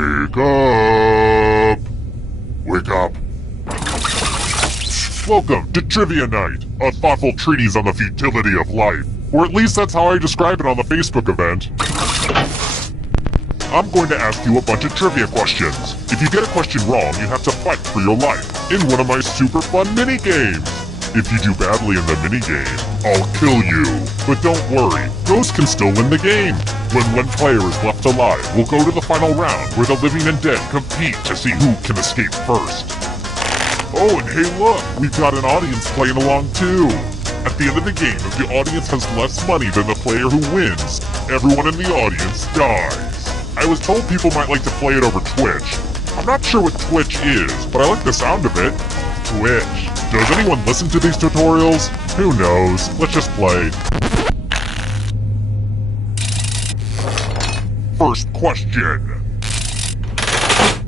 Wake up! Wake up! Welcome to Trivia Night, a thoughtful treatise on the futility of life. Or at least that's how I describe it on the Facebook event. I'm going to ask you a bunch of trivia questions. If you get a question wrong, you have to fight for your life in one of my super fun mini-games. If you do badly in the minigame, I'll kill you. But don't worry, Ghost can still win the game. When one player is left alive, we'll go to the final round where the living and dead compete to see who can escape first. Oh, and hey look, we've got an audience playing along too. At the end of the game, if the audience has less money than the player who wins, everyone in the audience dies. I was told people might like to play it over Twitch. I'm not sure what Twitch is, but I like the sound of it. Twitch. Does anyone listen to these tutorials? Who knows? Let's just play. First question.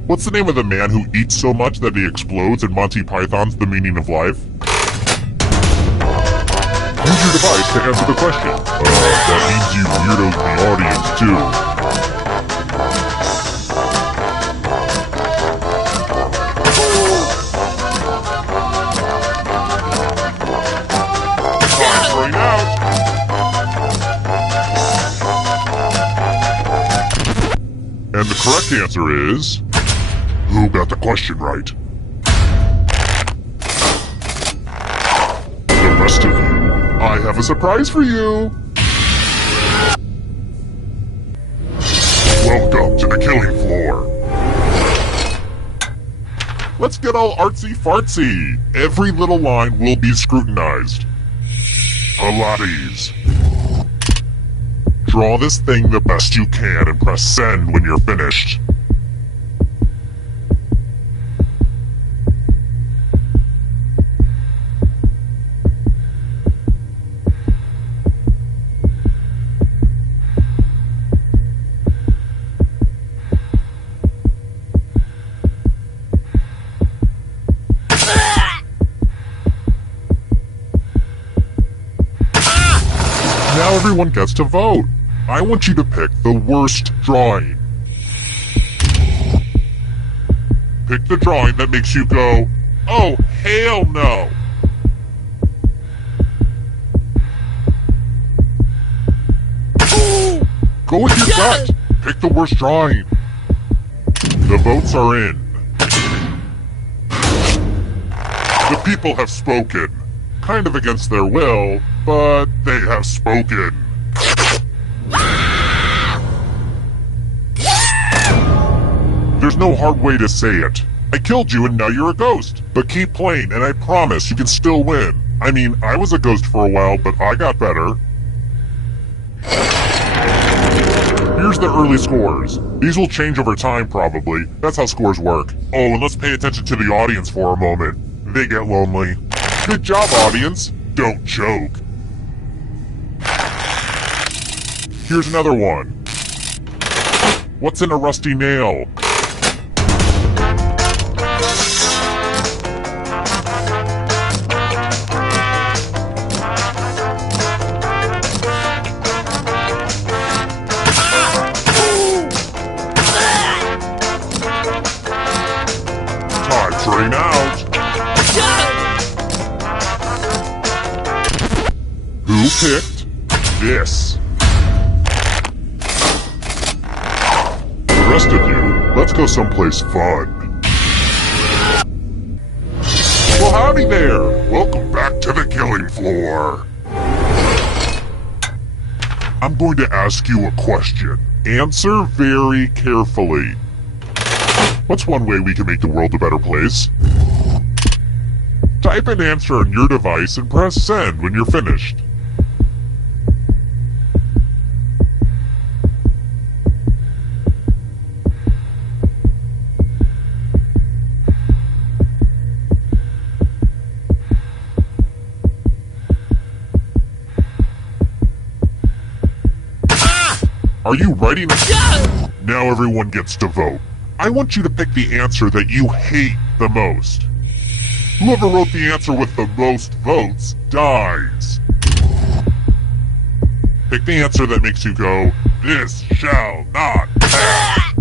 What's the name of the man who eats so much that he explodes in Monty Python's The Meaning of Life? Use your device to answer the question. That means you weirdos in the audience too. And the correct answer is... Who got the question right? The rest of you, I have a surprise for you! Welcome to the killing floor! Let's get all artsy-fartsy! Every little line will be scrutinized. Pilates. Draw this thing the best you can and press send when you're finished. Now everyone gets to vote. I want you to pick the worst drawing. Pick the drawing that makes you go, oh, hell no! Go with your gut! Pick the worst drawing. The votes are in. The people have spoken. Kind of against their will, but they have spoken. There's no hard way to say it. I killed you and now you're a ghost. But keep playing and I promise you can still win. I mean, I was a ghost for a while, but I got better. Here's the early scores. These will change over time, probably. That's how scores work. Oh, and let's pay attention to the audience for a moment. They get lonely. Good job, audience. Don't choke. Here's another one. What's in a rusty nail? Train out! Who picked this? The rest of you, let's go someplace fun. Well, howdy there! Welcome back to the killing floor. I'm going to ask you a question. Answer very carefully. What's one way we can make the world a better place? Type an answer on your device and press send when you're finished. Are you writing it? Now everyone gets to vote. I want you to pick the answer that you hate the most. Whoever wrote the answer with the most votes dies. Pick the answer that makes you go, this shall not pass.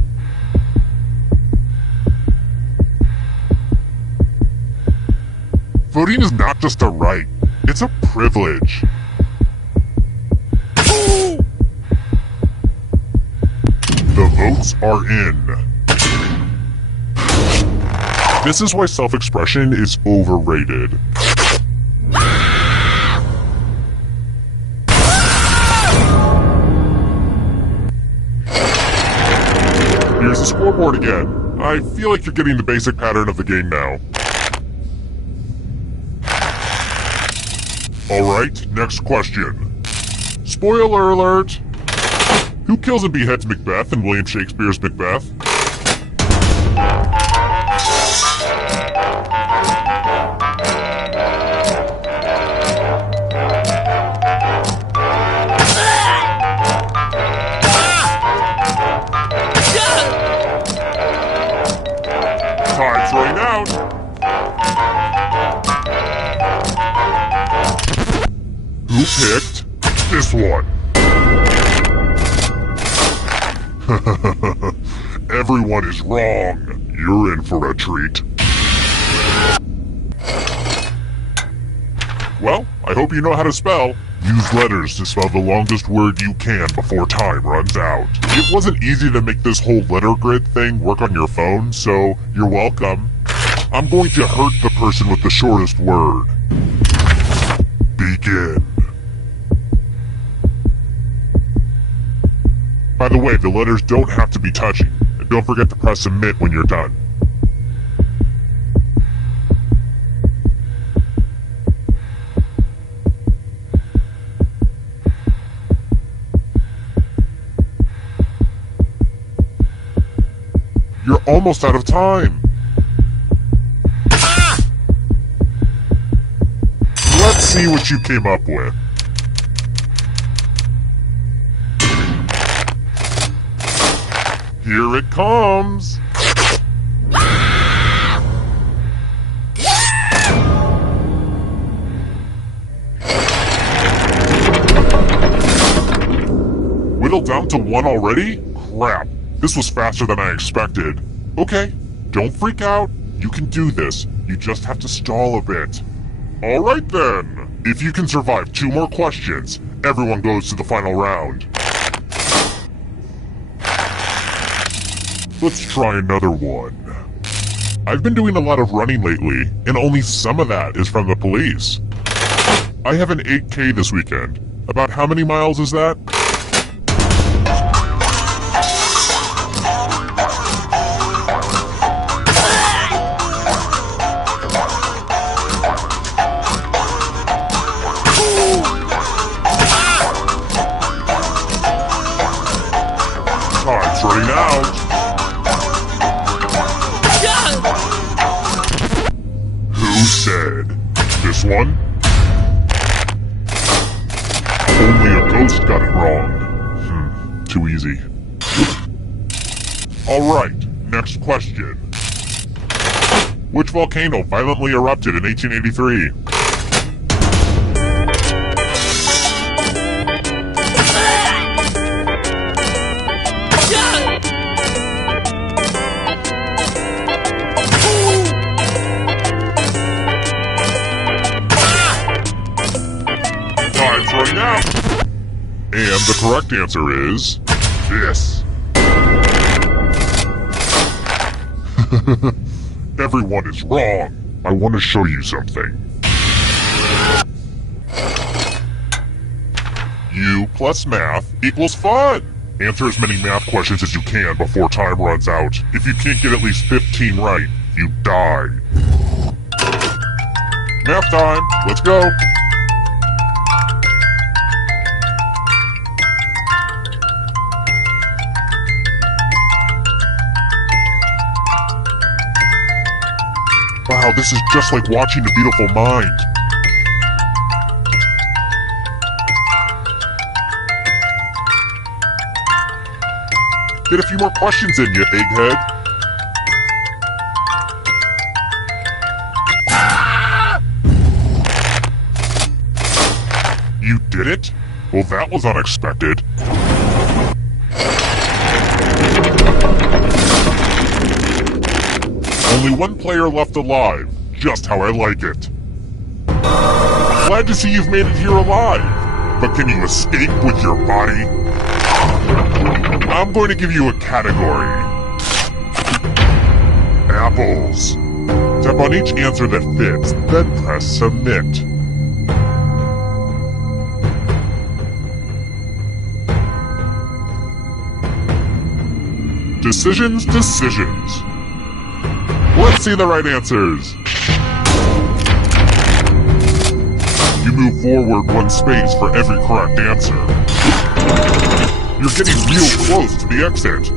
Voting is not just a right, it's a privilege. The votes are in. This is why self-expression is overrated. Here's the scoreboard again. I feel like you're getting the basic pattern of the game now. Alright, next question. Spoiler alert! Who kills and beheads Macbeth in William Shakespeare's Macbeth? Time's running out! Who picked this one? Everyone is wrong. You're in for a treat. Well, I hope you know how to spell. Use letters to spell the longest word you can before time runs out. It wasn't easy to make this whole letter grid thing work on your phone, so you're welcome. I'm going to hurt the person with the shortest word. Begin. By the way, the letters don't have to be touching, and don't forget to press submit when you're done. You're almost out of time. Let's see what you came up with. Here it comes! Whittled down to one already? Crap, this was faster than I expected. Okay, don't freak out. You can do this. You just have to stall a bit. Alright then. If you can survive 2 more questions, everyone goes to the final round. Let's try another one. I've been doing a lot of running lately, and only some of that is from the police. I have an 8K this weekend. About how many miles is that? Time's running out. Who said this one? Only a ghost got it wrong. Too easy. Alright, next question. Which volcano violently erupted in 1883? Running out. And the correct answer is this. Everyone is wrong. I want to show you something. U plus math equals fun. Answer as many math questions as you can before time runs out. If you can't get at least 15 right, you die. Math time. Let's go. Wow, this is just like watching A Beautiful Mind. Get a few more questions in, you egghead. You did it? Well, that was unexpected. Only one player left alive, just how I like it. Glad to see you've made it here alive. But can you escape with your body? I'm going to give you a category. Apples. Tap on each answer that fits, then press submit. Decisions. Let's see the right answers. You move forward one space for every correct answer. You're getting real close to the exit.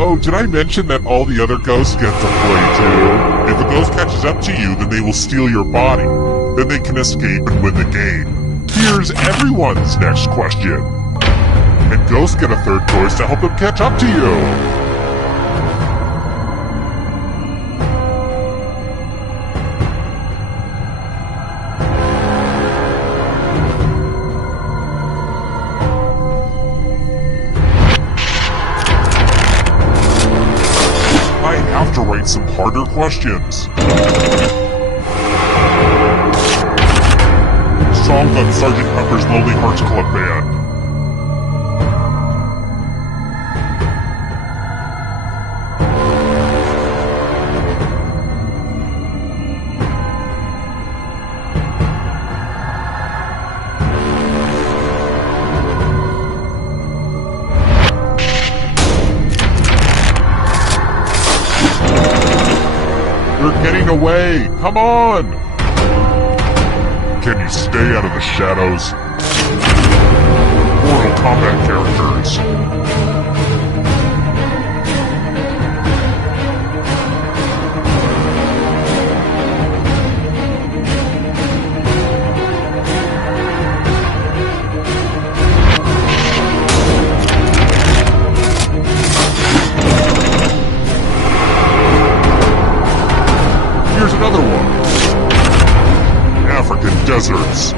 Oh, did I mention that all the other ghosts get to play too? If a ghost catches up to you, then they will steal your body. Then they can escape and win the game. Here's everyone's next question. And ghosts get a third choice to help them catch up to you. Some harder questions. Songs on Sgt. Pepper's Lonely Hearts Club Band. Getting away! Come on! Can you stay out of the shadows? Mortal Kombat characters. Here's another one. African deserts.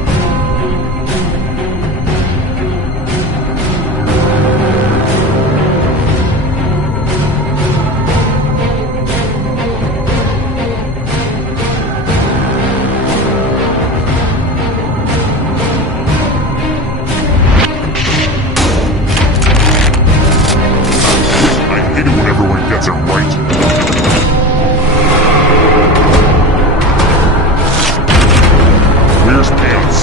I hate it when everyone gets it right. Where's pants?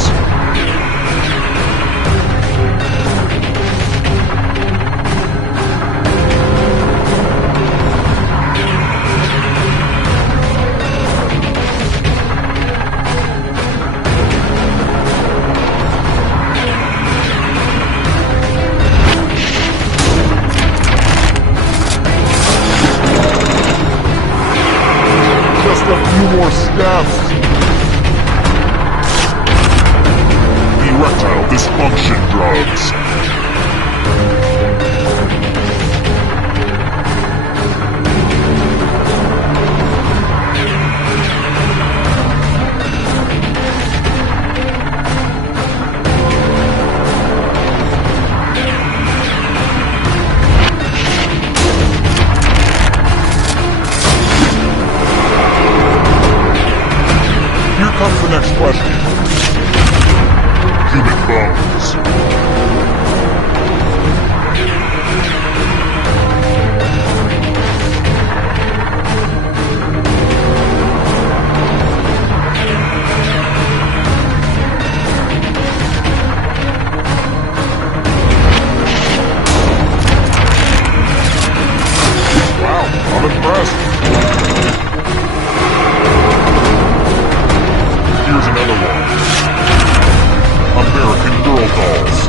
Just a few more steps. Erectile dysfunction drugs. Here comes the next question. Human bones. Wow, I'm impressed. Here's another one. American Girl dolls.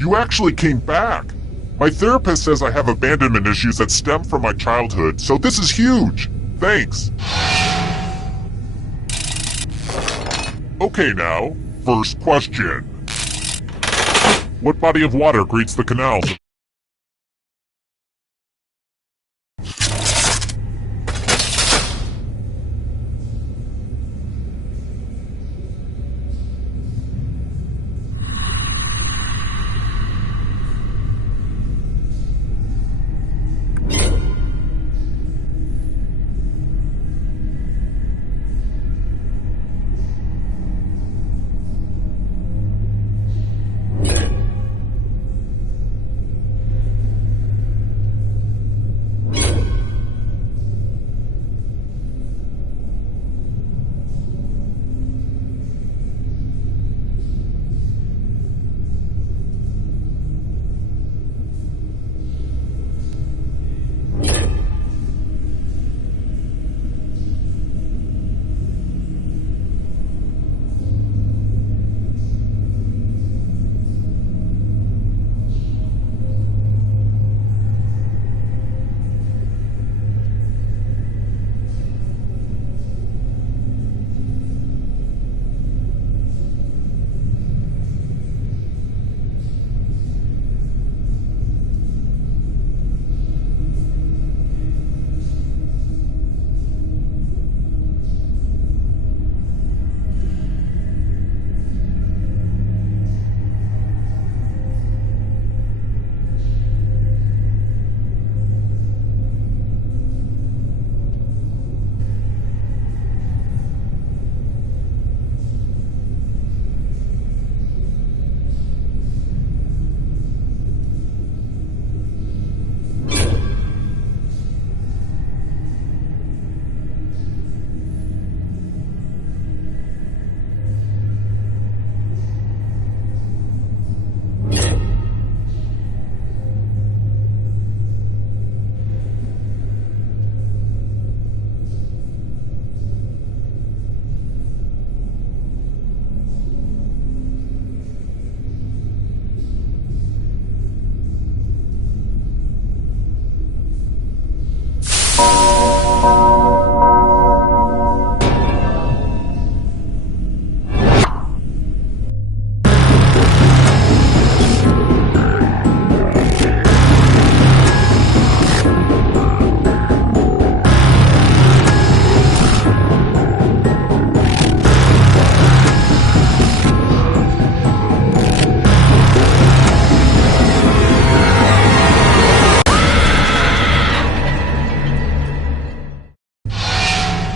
You actually came back! My therapist says I have abandonment issues that stem from my childhood, so this is huge! Thanks! Okay now, first question. What body of water creates the canals?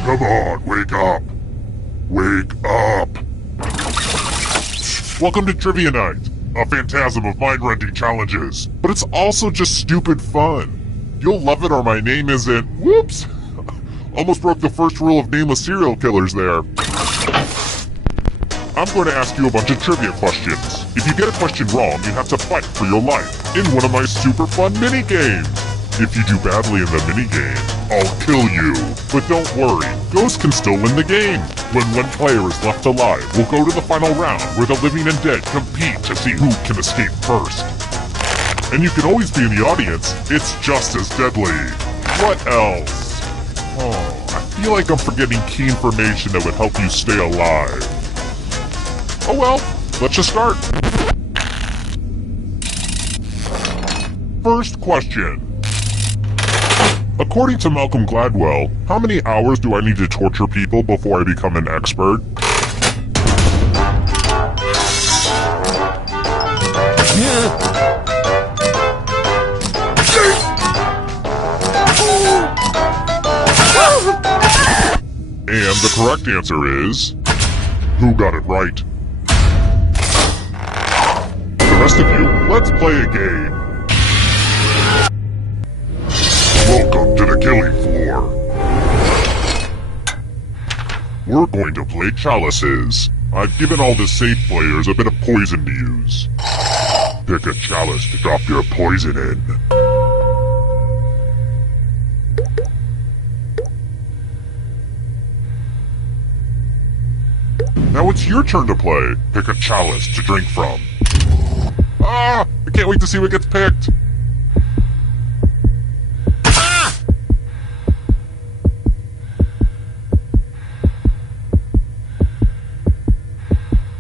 Come on, wake up! Wake up! Welcome to Trivia Night, a phantasm of mind-rending challenges. But it's also just stupid fun. You'll love it or my name isn't... Whoops! Almost broke the first rule of nameless serial killers there. I'm going to ask you a bunch of trivia questions. If you get a question wrong, you have to fight for your life in one of my super fun mini-games. If you do badly in the minigame, I'll kill you. But don't worry, ghosts can still win the game. When one player is left alive, we'll go to the final round where the living and dead compete to see who can escape first. And you can always be in the audience, it's just as deadly. What else? Oh, I feel like I'm forgetting key information that would help you stay alive. Oh well, let's just start. First question. According to Malcolm Gladwell, how many hours do I need to torture people before I become an expert? And the correct answer is... Who got it right? The rest of you, let's play a game. Welcome to the killing floor. We're going to play chalices. I've given all the safe players a bit of poison to use. Pick a chalice to drop your poison in. Now it's your turn to play. Pick a chalice to drink from. Ah! I can't wait to see what gets picked. Ah!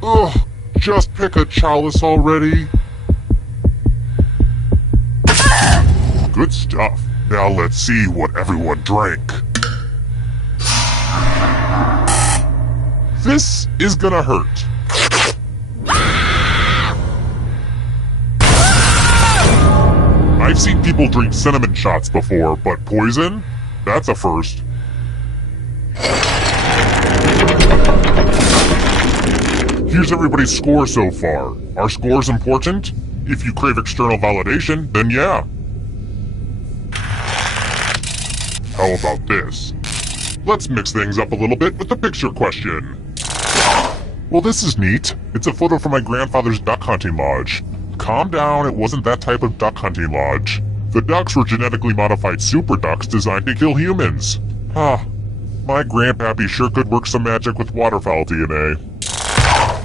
Ugh, just pick a chalice already. Good stuff. Now let's see what everyone drank. This is gonna hurt. I've seen people drink cinnamon shots before, but poison? That's a first. Here's everybody's score so far. Are scores important? If you crave external validation, then yeah. How about this? Let's mix things up a little bit with the picture question. Well, this is neat. It's a photo from my grandfather's duck hunting lodge. Calm down, it wasn't that type of duck hunting lodge. The ducks were genetically modified super ducks designed to kill humans. My grandpappy sure could work some magic with waterfowl DNA.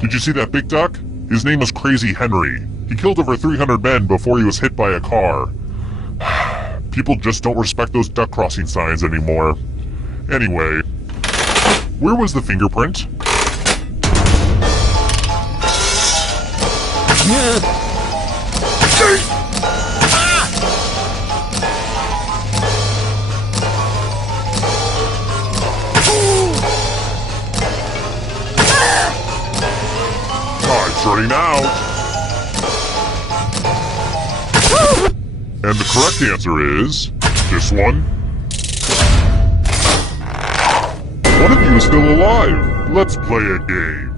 Did you see that big duck? His name was Crazy Henry. He killed over 300 men before he was hit by a car. People just don't respect those duck crossing signs anymore. Anyway, where was the fingerprint? Time's running out. And the correct answer is this one. One of you is still alive. Let's play a game.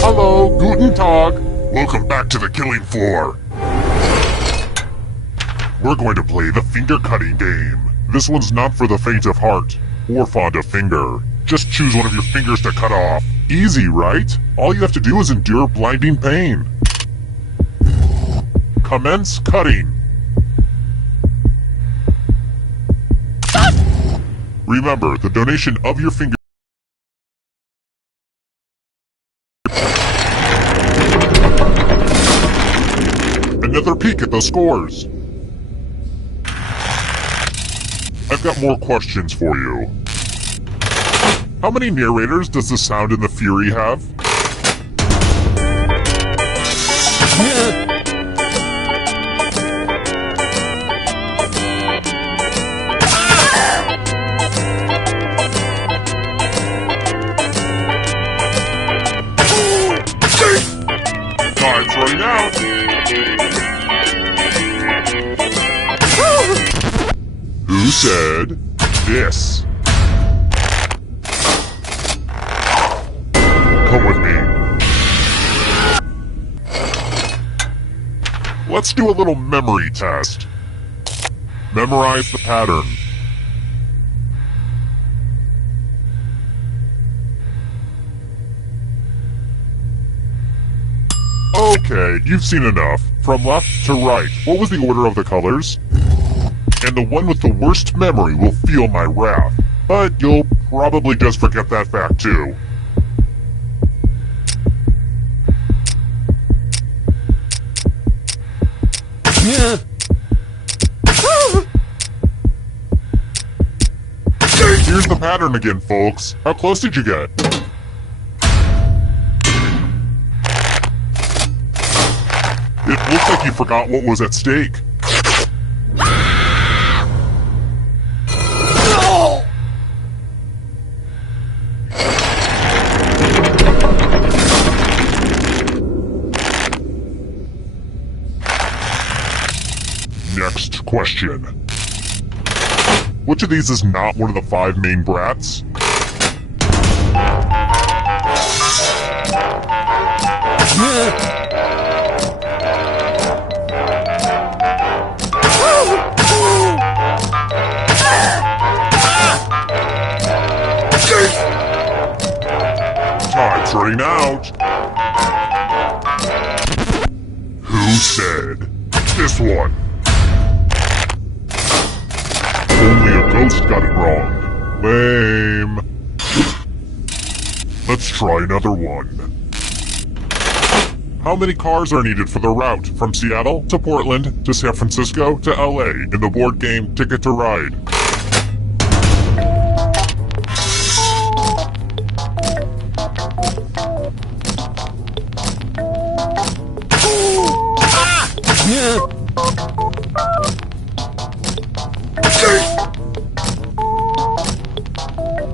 Hello, guten Tag. Welcome back to the killing floor. We're going to play the finger cutting game. This one's not for the faint of heart or fond of finger. Just choose one of your fingers to cut off. Easy, right? All you have to do is endure blinding pain. Commence cutting. Remember, the donation of your finger. Another peek at the scores. I've got more questions for you. How many narrators does the Sound and the Fury have? Time's running out. Who said this? Come with me. Let's do a little memory test. Memorize the pattern. Okay, you've seen enough. From left to right, what was the order of the colors? And the one with the worst memory will feel my wrath. But you'll probably just forget that fact too. Here's the pattern again, folks. How close did you get? It looks like you forgot what was at stake. Next question. Which of these is not one of the 5 main brats? Time's running out. Who said this one? Only a ghost got it wrong. Lame. Let's try another one. How many cars are needed for the route from Seattle to Portland to San Francisco to LA in the board game Ticket to Ride?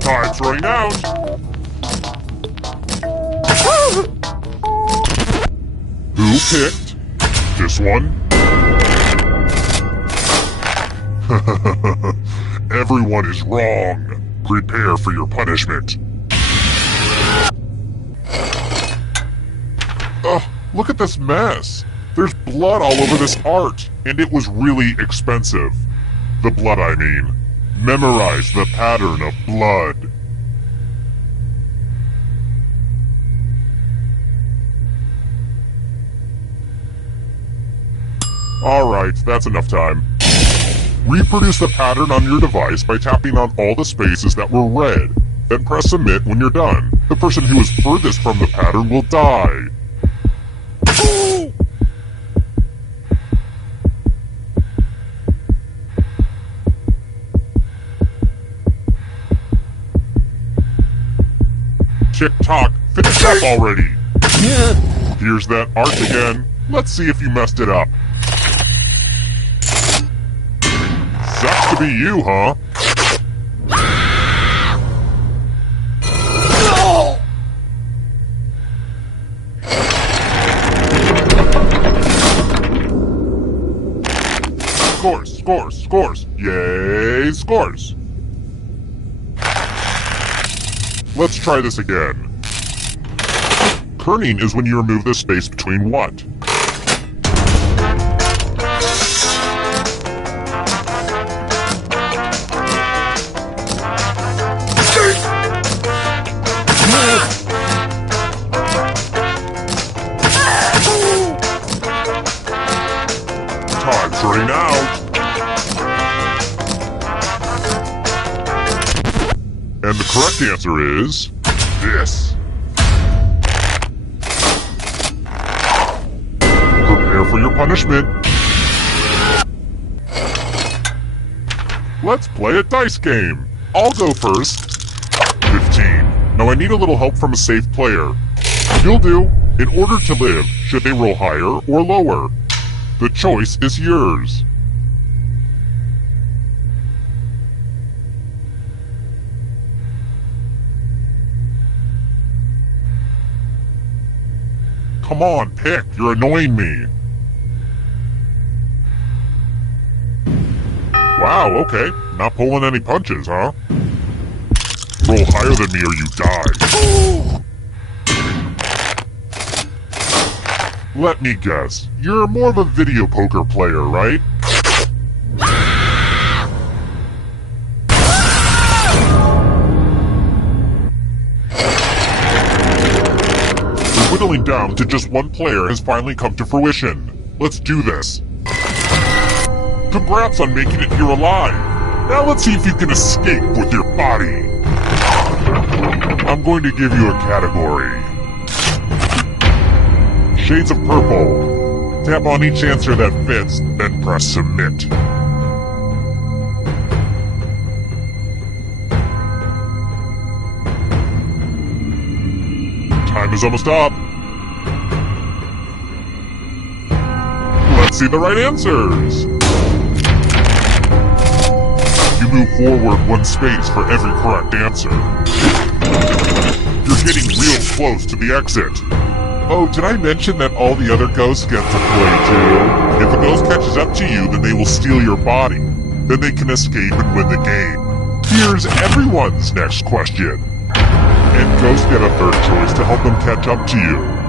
Time's running out. Who picked this one? Everyone is wrong. Prepare for your punishment. Ugh, look at this mess. There's blood all over this art, and it was really expensive. The blood, I mean. Memorize the pattern of blood. Alright, that's enough time. Reproduce the pattern on your device by tapping on all the spaces that were red. Then press submit when you're done. The person who is furthest from the pattern will die. Tick-tock, finish up already! Here's that art again. Let's see if you messed it up. Sucks to be you, huh? Scores, scores, scores. Yay, scores. Let's try this again. Kerning is when you remove the space between what? Time's running out. And the correct answer is this. Prepare for your punishment. Let's play a dice game. I'll go first. 15. Now I need a little help from a safe player. You'll do. In order to live, should they roll higher or lower? The choice is yours. Come on, pick. You're annoying me. Wow, okay. Not pulling any punches, huh? Roll higher than me or you die. Let me guess. You're more of a video poker player, right? Whittling down to just one player has finally come to fruition. Let's do this. Congrats on making it here alive. Now let's see if you can escape with your body. I'm going to give you a category. Shades of purple. Tap on each answer that fits, then press submit. Time is almost up. Let's see the right answers. You move forward one space for every correct answer. You're getting real close to the exit. Oh, did I mention that all the other ghosts get to play too? If a ghost catches up to you, then they will steal your body. Then they can escape and win the game. Here's everyone's next question. And ghosts get a third choice to help them catch up to you.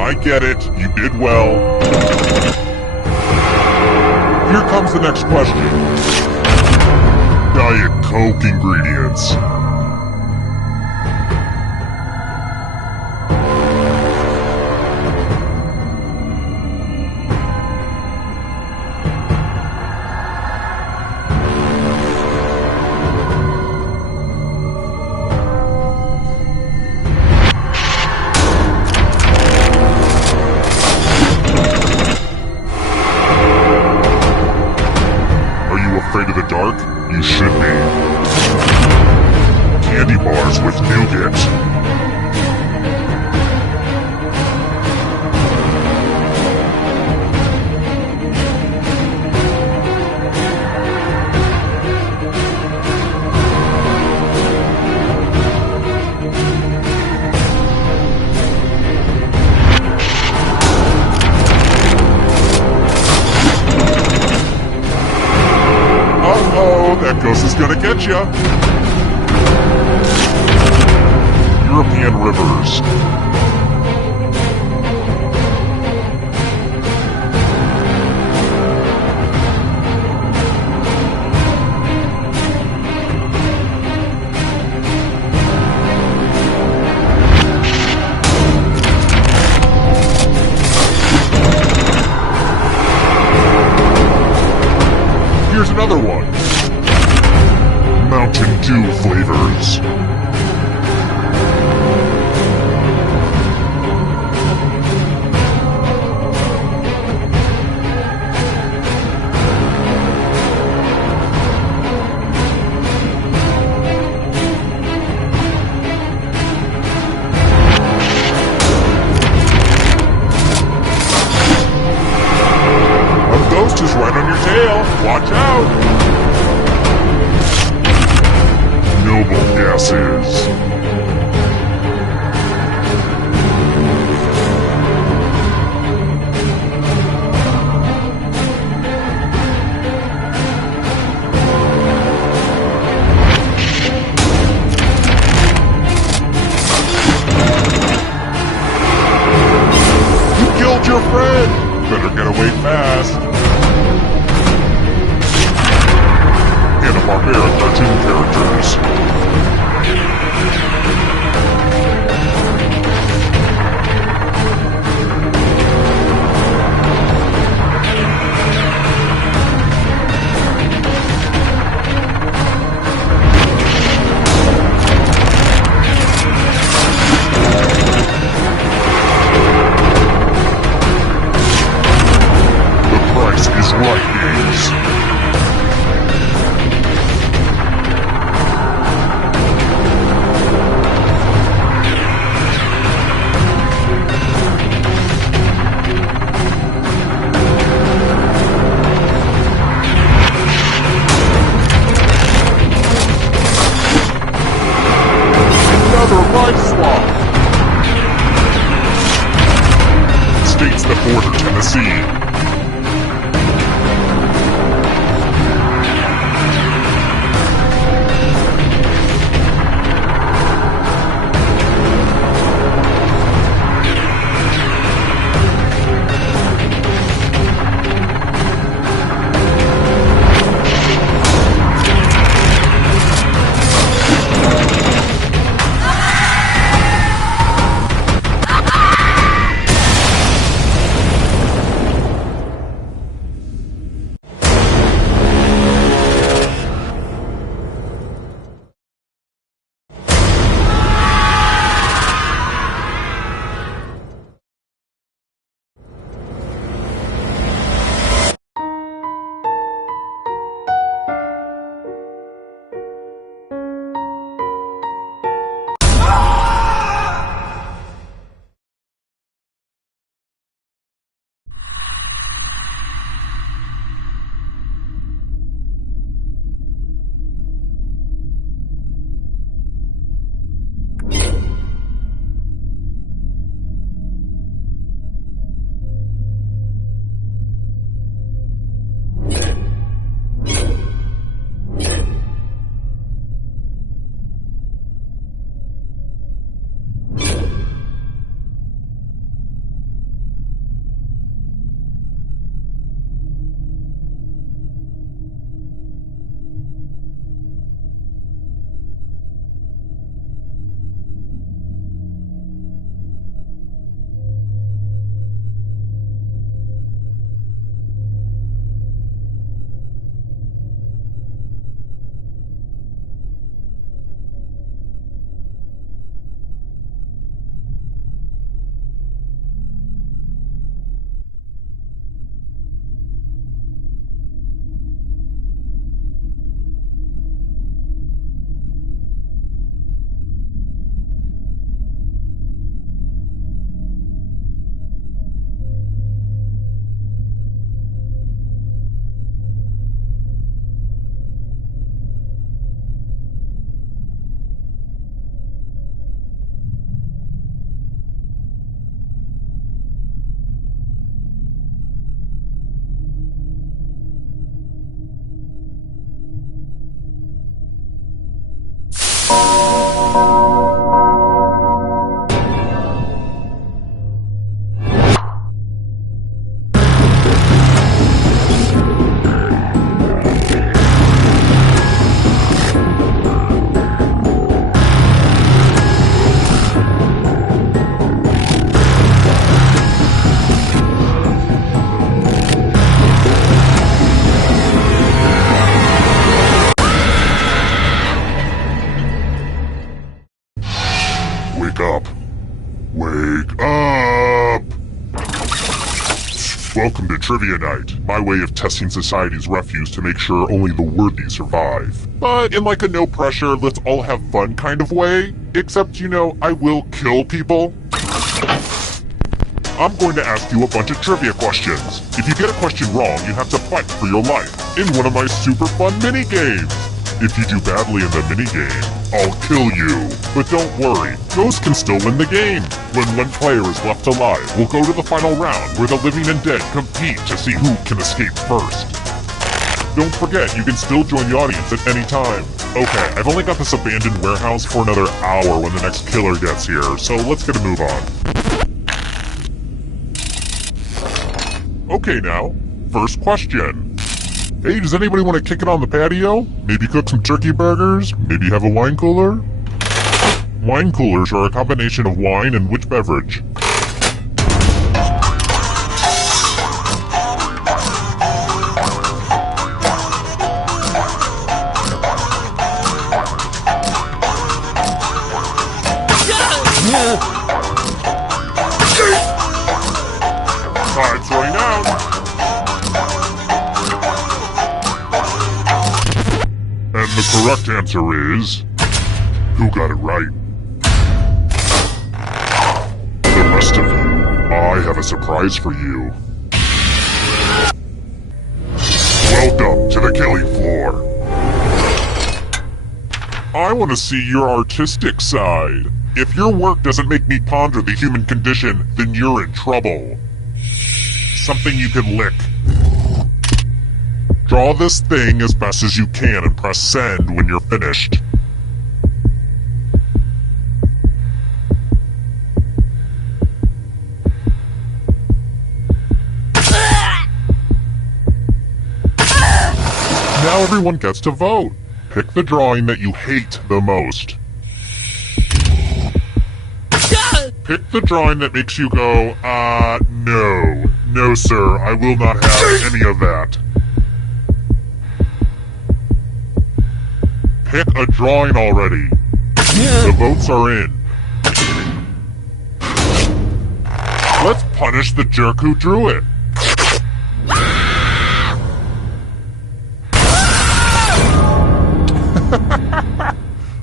I get it. You did well. Here comes the next question. Diet Coke ingredients. This is gonna get ya. European rivers. Here's another one. Mountain Dew flavors. A ghost is right on your tail. Watch out. Noble gases. You killed your friend. Better get away fast. Hanna-Barbera cartoon characters. The price is right, games. Another life swap! States that border Tennessee. up! Welcome to Trivia Night, my way of testing society's refuse to make sure only the worthy survive. But in like a no pressure, let's all have fun kind of way. Except, I will kill people. I'm going to ask you a bunch of trivia questions. If you get a question wrong, you have to fight for your life in one of my super fun mini-games. If you do badly in the minigame, I'll kill you. But don't worry, ghosts can still win the game. When one player is left alive, we'll go to the final round where the living and dead compete to see who can escape first. Don't forget, you can still join the audience at any time. Okay, I've only got this abandoned warehouse for another hour when the next killer gets here, so let's get a move on. Okay now, first question. Hey, does anybody want to kick it on the patio? Maybe cook some turkey burgers? Maybe have a wine cooler? Wine coolers are a combination of wine and which beverage? Time's running out. And the correct answer is... who got it right? The rest of you, I have a surprise for you. Welcome to the killing floor. I want to see your artistic side. If your work doesn't make me ponder the human condition, then you're in trouble. Something you can lick. Draw this thing as best as you can and press send when you're finished. Now everyone gets to vote. Pick the drawing that you hate the most. Pick the drawing that makes you go, no. No, sir, I will not have any of that. Pick a drawing already. The votes are in. Let's punish the jerk who drew it.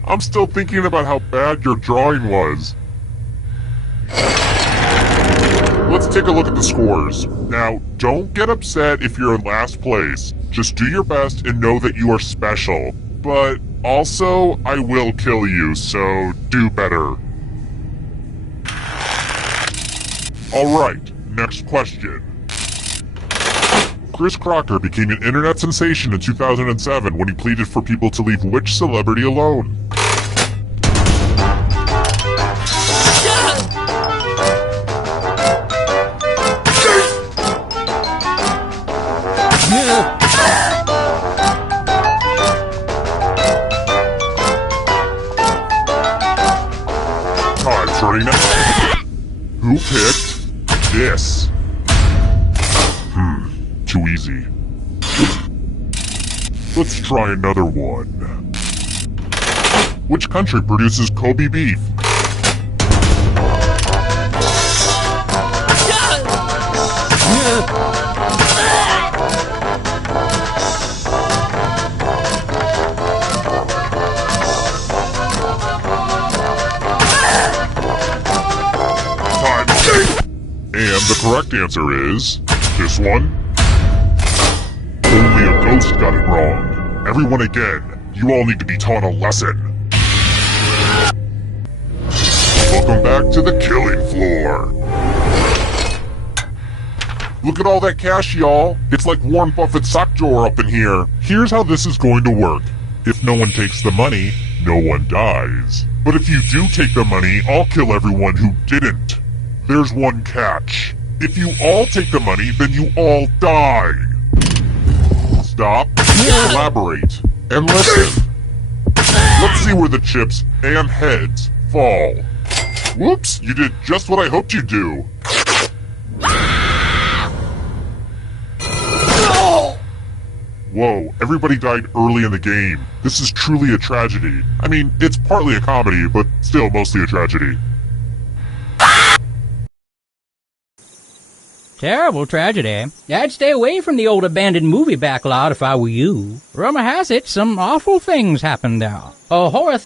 I'm still thinking about how bad your drawing was. Let's take a look at the scores. Now, don't get upset if you're in last place. Just do your best and know that you are special. But also, I will kill you, so do better. Alright, next question. Chris Crocker became an internet sensation in 2007 when he pleaded for people to leave which celebrity alone? Time's running out. Who picked this? Too easy. Let's try another one. Which country produces Kobe beef? And the correct answer is this one. Only a ghost got it wrong. Everyone again, you all need to be taught a lesson. Welcome back to the killing floor. Look at all that cash, y'all. It's like Warren Buffett's sock drawer up in here. Here's how this is going to work. If no one takes the money, no one dies. But if you do take the money, I'll kill everyone who didn't. There's one catch. If you all take the money, then you all die. Stop, elaborate, and listen. Let's see where the chips and heads fall. Whoops, you did just what I hoped you'd do. Whoa, everybody died early in the game. This is truly a tragedy. I mean, it's partly a comedy, but still mostly a tragedy. Terrible tragedy. I'd stay away from the old abandoned movie backlot if I were you. Rumor has it some awful things happened there. A horror...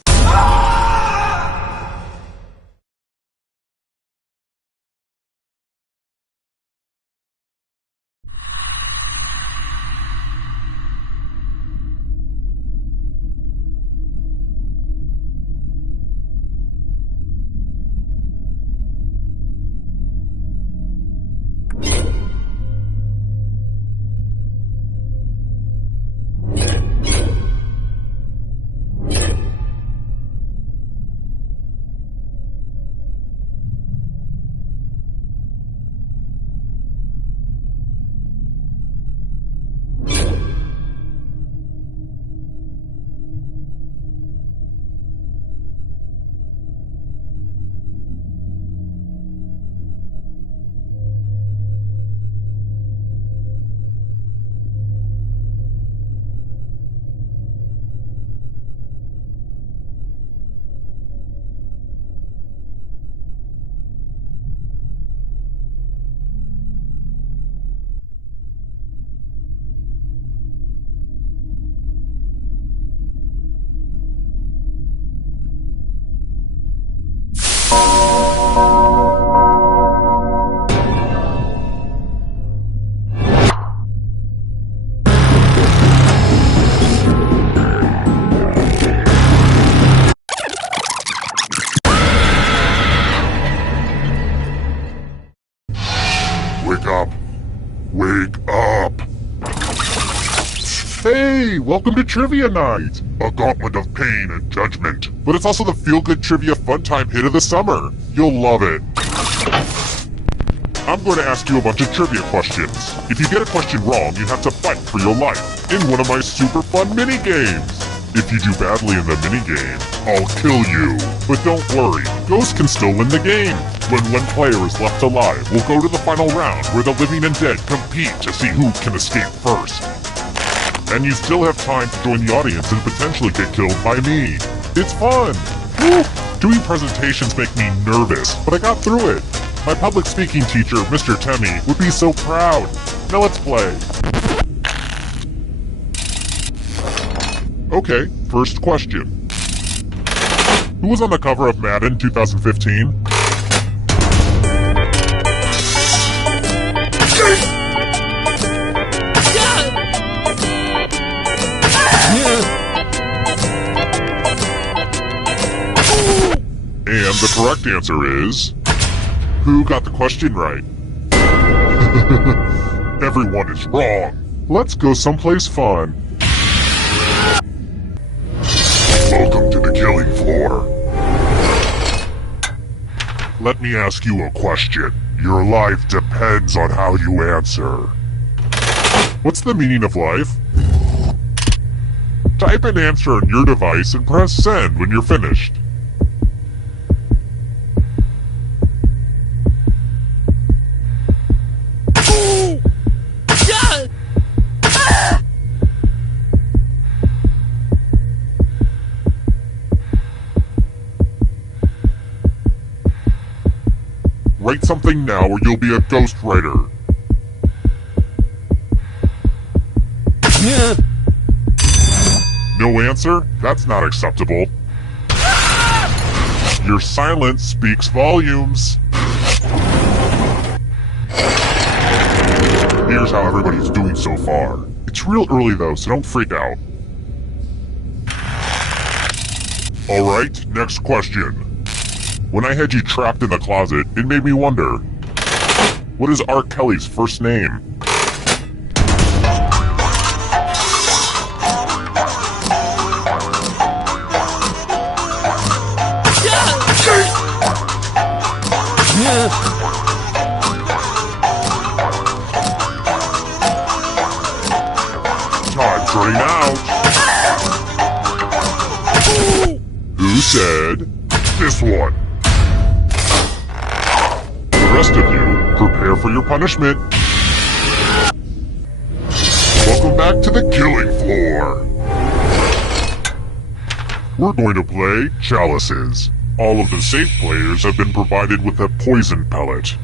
Wake up! Wake up! Hey, welcome to Trivia Night! A gauntlet of pain and judgment. But it's also the feel-good trivia fun time hit of the summer. You'll love it. I'm going to ask you a bunch of trivia questions. If you get a question wrong, you have to fight for your life in one of my super fun mini-games. If you do badly in the minigame, I'll kill you. But don't worry, ghosts can still win the game. When one player is left alive, we'll go to the final round where the living and dead compete to see who can escape first. And you still have time to join the audience and potentially get killed by me. It's fun! Woo! Doing presentations make me nervous, but I got through it. My public speaking teacher, Mr. Temmie, would be so proud. Now let's play. Okay, first question. Who was on the cover of Madden 2015? And the correct answer is... Who got the question right? Everyone is wrong. Let's go someplace fun. Welcome to the killing floor. Let me ask you a question. Your life depends on how you answer. What's the meaning of life? Type an answer on your device and press send when you're finished. Write something now or you'll be a ghostwriter. No answer? That's not acceptable. Your silence speaks volumes. Here's how everybody's doing so far. It's real early though, so don't freak out. Alright, next question. When I had you trapped in the closet, it made me wonder, what is R. Kelly's first name? Time's running out. Who said this one? The rest of you, prepare for your punishment. Welcome back to the killing floor. We're going to play Chalices. All of the safe players have been provided with a poison pellet.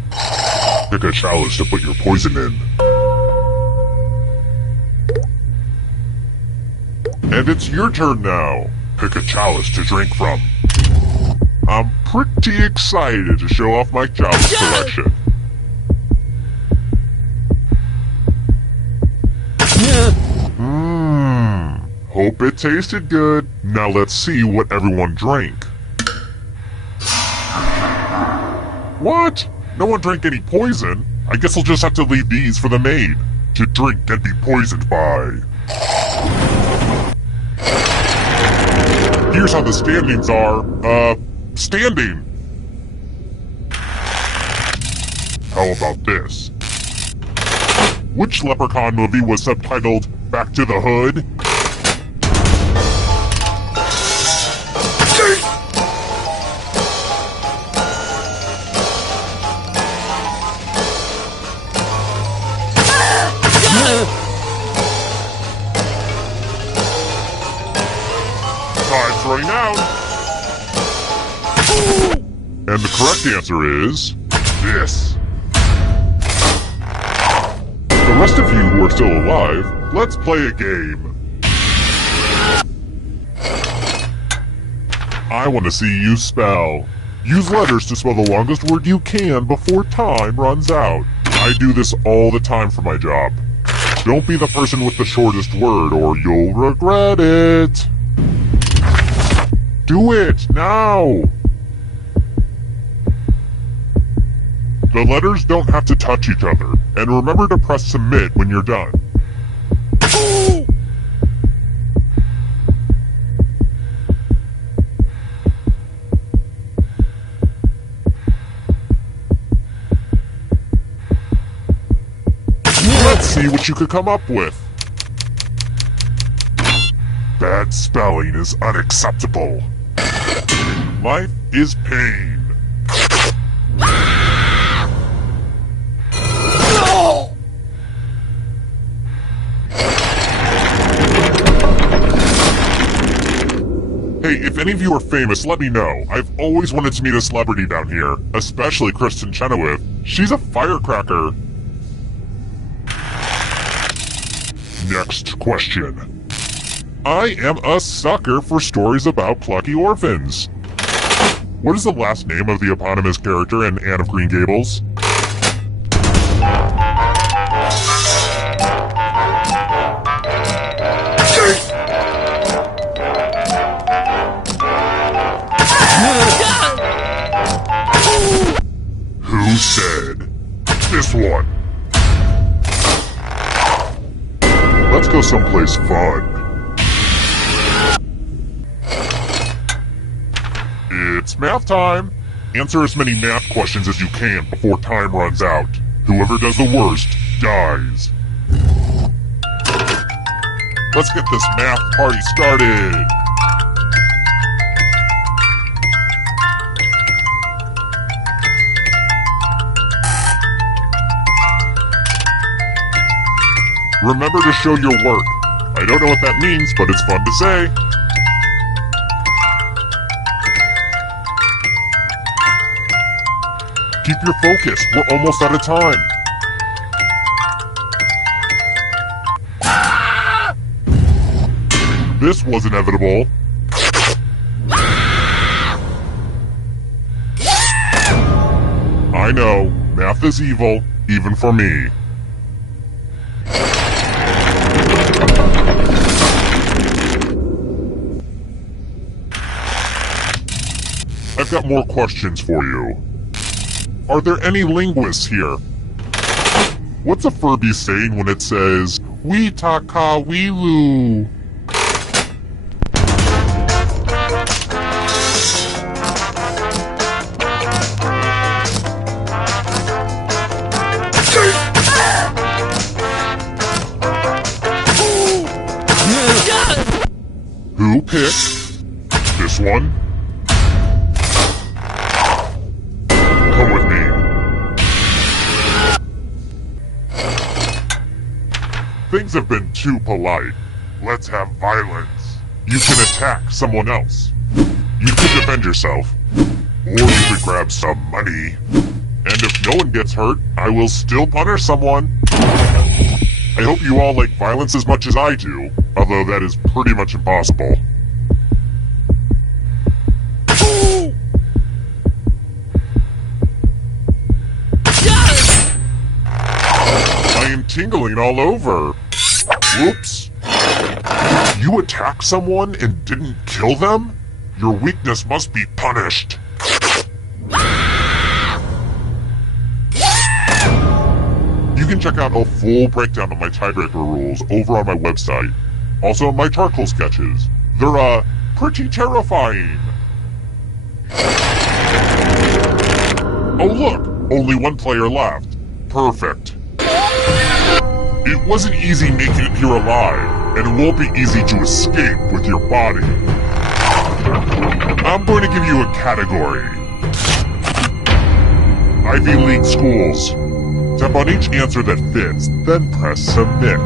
Pick a chalice to put your poison in. And it's your turn now. Pick a chalice to drink from. I'm pretty excited to show off my chalice collection. Hope it tasted good. Now let's see what everyone drank. What? No one drank any poison? I guess I'll just have to leave these for the maid to drink and be poisoned by. Here's how the standings are. Standing. How about this? Which Leprechaun movie was subtitled Back to the Hood? Time's running out. And the correct answer is this. The rest of you who are still alive, let's play a game. I want to see you spell. Use letters to spell the longest word you can before time runs out. I do this all the time for my job. Don't be the person with the shortest word or you'll regret it. Do it now! The letters don't have to touch each other, and remember to press submit when you're done. Let's see what you could come up with. Bad spelling is unacceptable. Life is pain. Hey, if any of you are famous, let me know. I've always wanted to meet a celebrity down here, especially Kristen Chenoweth. She's a firecracker. Next question. I am a sucker for stories about plucky orphans. What is the last name of the eponymous character in Anne of Green Gables? Who said? This one. Let's go someplace fun. It's math time. Answer as many math questions as you can before time runs out. Whoever does the worst dies. Let's get this math party started. Remember to show your work. I don't know what that means, but it's fun to say. Keep your focus. We're almost out of time. This was inevitable. I know, math is evil, even for me. I've got more questions for you. Are there any linguists here? What's a Furby saying when it says, "We taka wilu"? Who picked this one? Come with me. Things have been too polite. Let's have violence. You can attack someone else. You can defend yourself. Or you could grab some money. And if no one gets hurt, I will still punish someone. I hope you all like violence as much as I do, although that is pretty much impossible. I am tingling all over. Whoops. You attacked someone and didn't kill them? Your weakness must be punished. You can check out a full breakdown of my tiebreaker rules over on my website. Also, my charcoal sketches. They're, pretty terrifying. Oh look! Only one player left. Perfect. It wasn't easy making it here alive, and it won't be easy to escape with your body. I'm going to give you a category. Ivy League schools. Tap on each answer that fits, then press submit.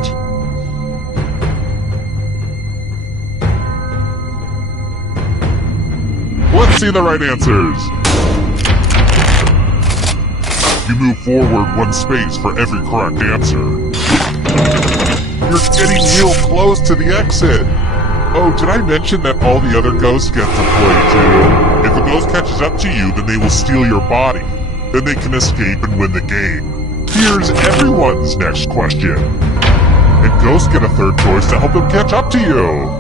Let's see the right answers. You move forward one space for every correct answer. You're getting real close to the exit. Oh, did I mention that all the other ghosts get to play too? If a ghost catches up to you, then they will steal your body. Then they can escape and win the game. Here's everyone's next question. And ghosts get a third choice to help them catch up to you.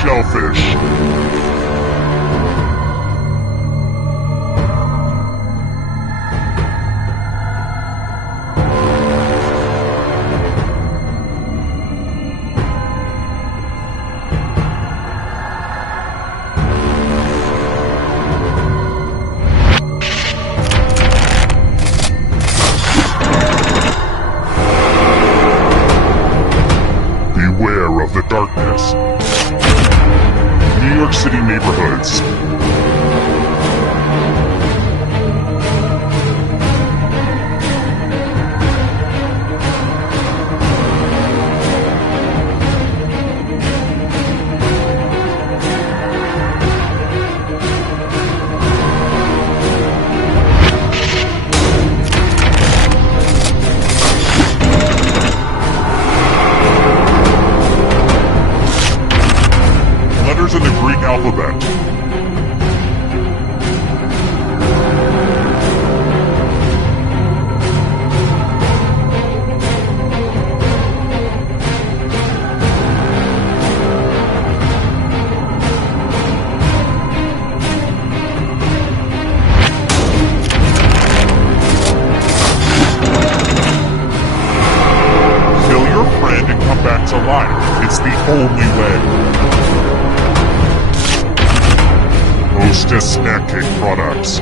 Shellfish. Beware of the darkness. New York City neighborhoods. Letters in the Greek alphabet. Kill your friend and come back to life. It's the only way. Hostess snack cake products.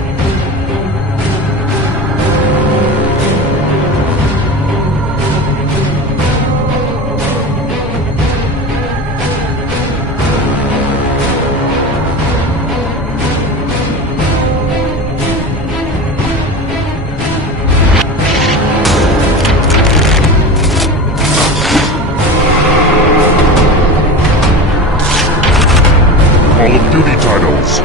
Call of Duty titles.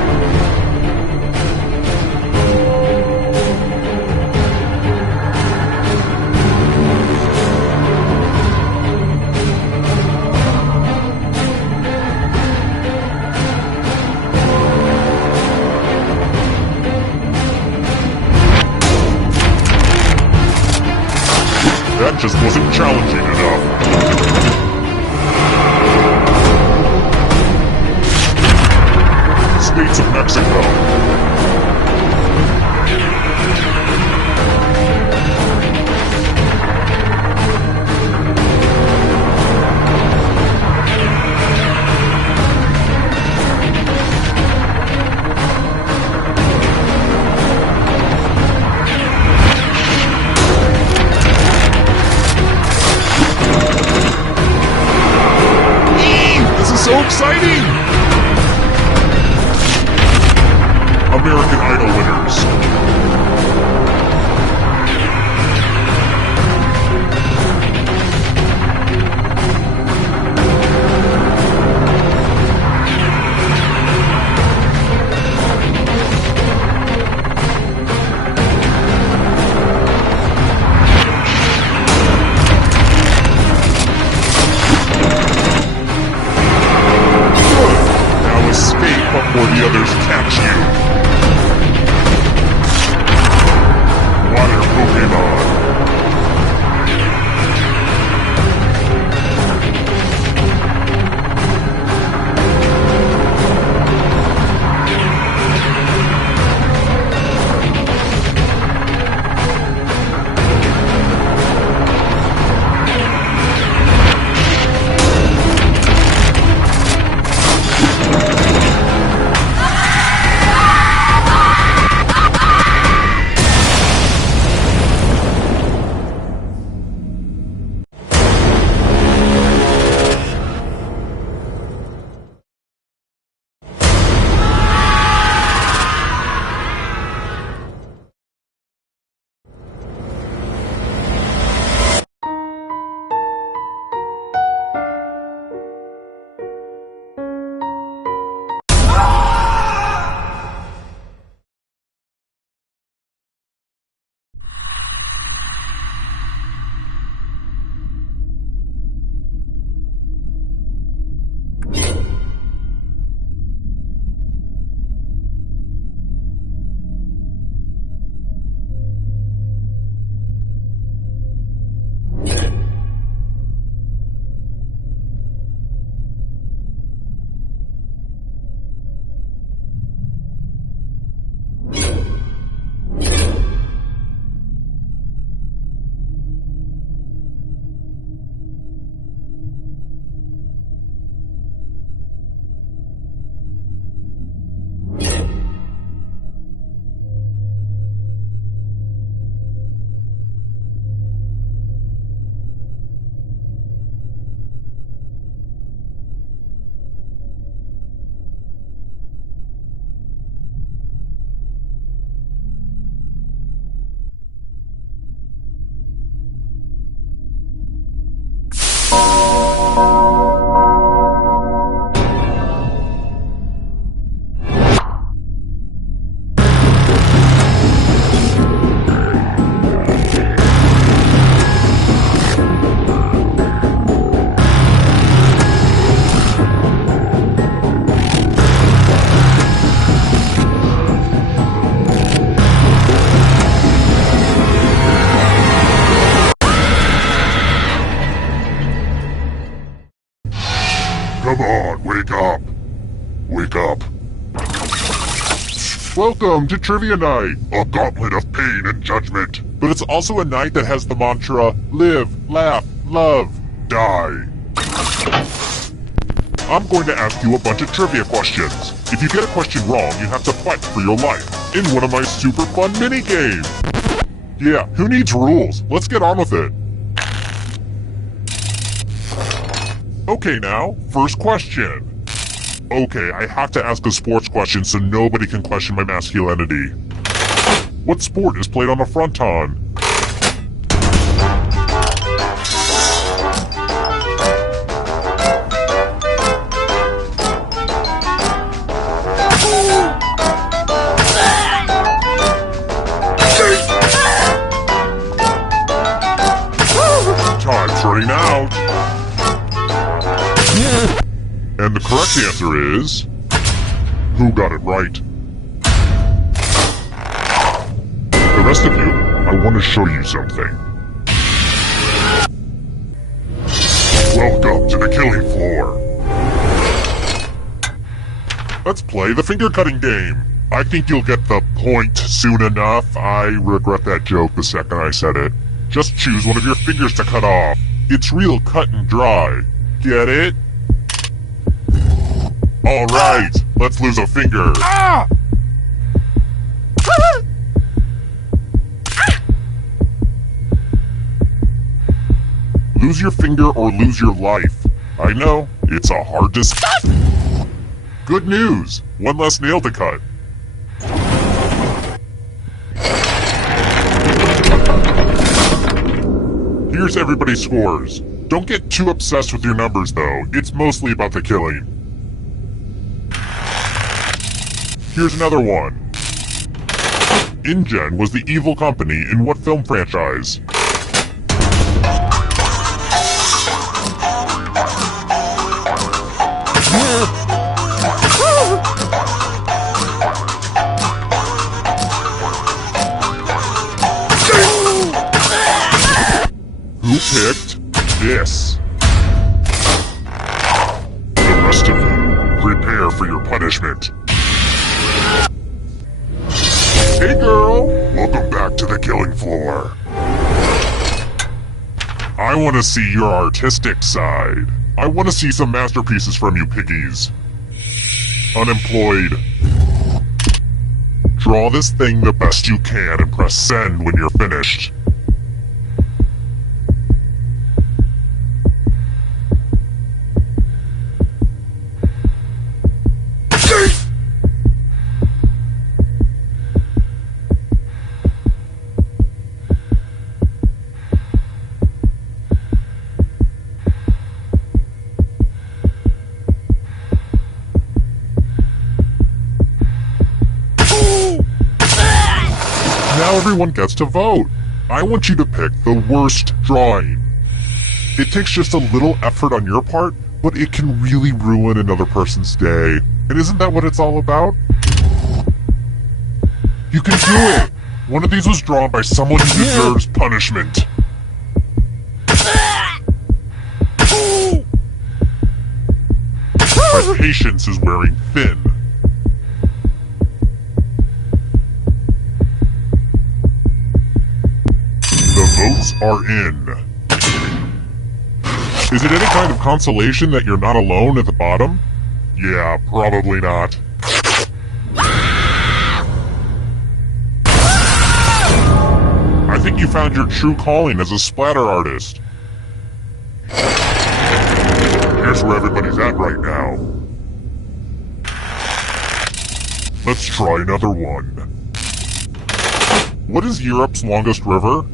That just wasn't challenging enough. States of Mexico. exciting! American Idol winners. Before the others catch you. Water Pokemon. Come on, wake up. Wake up. Welcome to Trivia Night, a gauntlet of pain and judgment. But it's also a night that has the mantra, live, laugh, love, die. I'm going to ask you a bunch of trivia questions. If you get a question wrong, you have to fight for your life in one of my super fun mini-games. Yeah, who needs rules? Let's get on with it. Okay now, first question. Okay, I have to ask a sports question so nobody can question my masculinity. What sport is played on a fronton? Time's running out. And the correct answer is... who got it right? The rest of you, I want to show you something. Welcome to the killing floor. Let's play the finger-cutting game. I think you'll get the point soon enough. I regret that joke the second I said it. Just choose one of your fingers to cut off. It's real cut and dry. Get it? Alright, let's lose a finger. Ah! Lose your finger or lose your life. I know, It's a hard Good news! One less nail to cut. Here's everybody's scores. Don't get too obsessed with your numbers, though. It's mostly about the killing. Here's another one. InGen was the evil company in what film franchise? Who picked this? The rest of you, prepare for your punishment. Hey girl, welcome back to the killing floor. I want to see your artistic side. I want to see some masterpieces from you piggies. Unemployed. Draw this thing the best you can and press send when you're finished. Now everyone gets to vote. I want you to pick the worst drawing. It takes just a little effort on your part, but it can really ruin another person's day. And isn't that what it's all about? You can do it! One of these was drawn by someone who deserves punishment. My patience is wearing thin. The votes are in. Is it any kind of consolation that you're not alone at the bottom? Yeah, probably not. I think you found your true calling as a splatter artist. Here's where everybody's at right now. Let's try another one. What is Europe's longest river?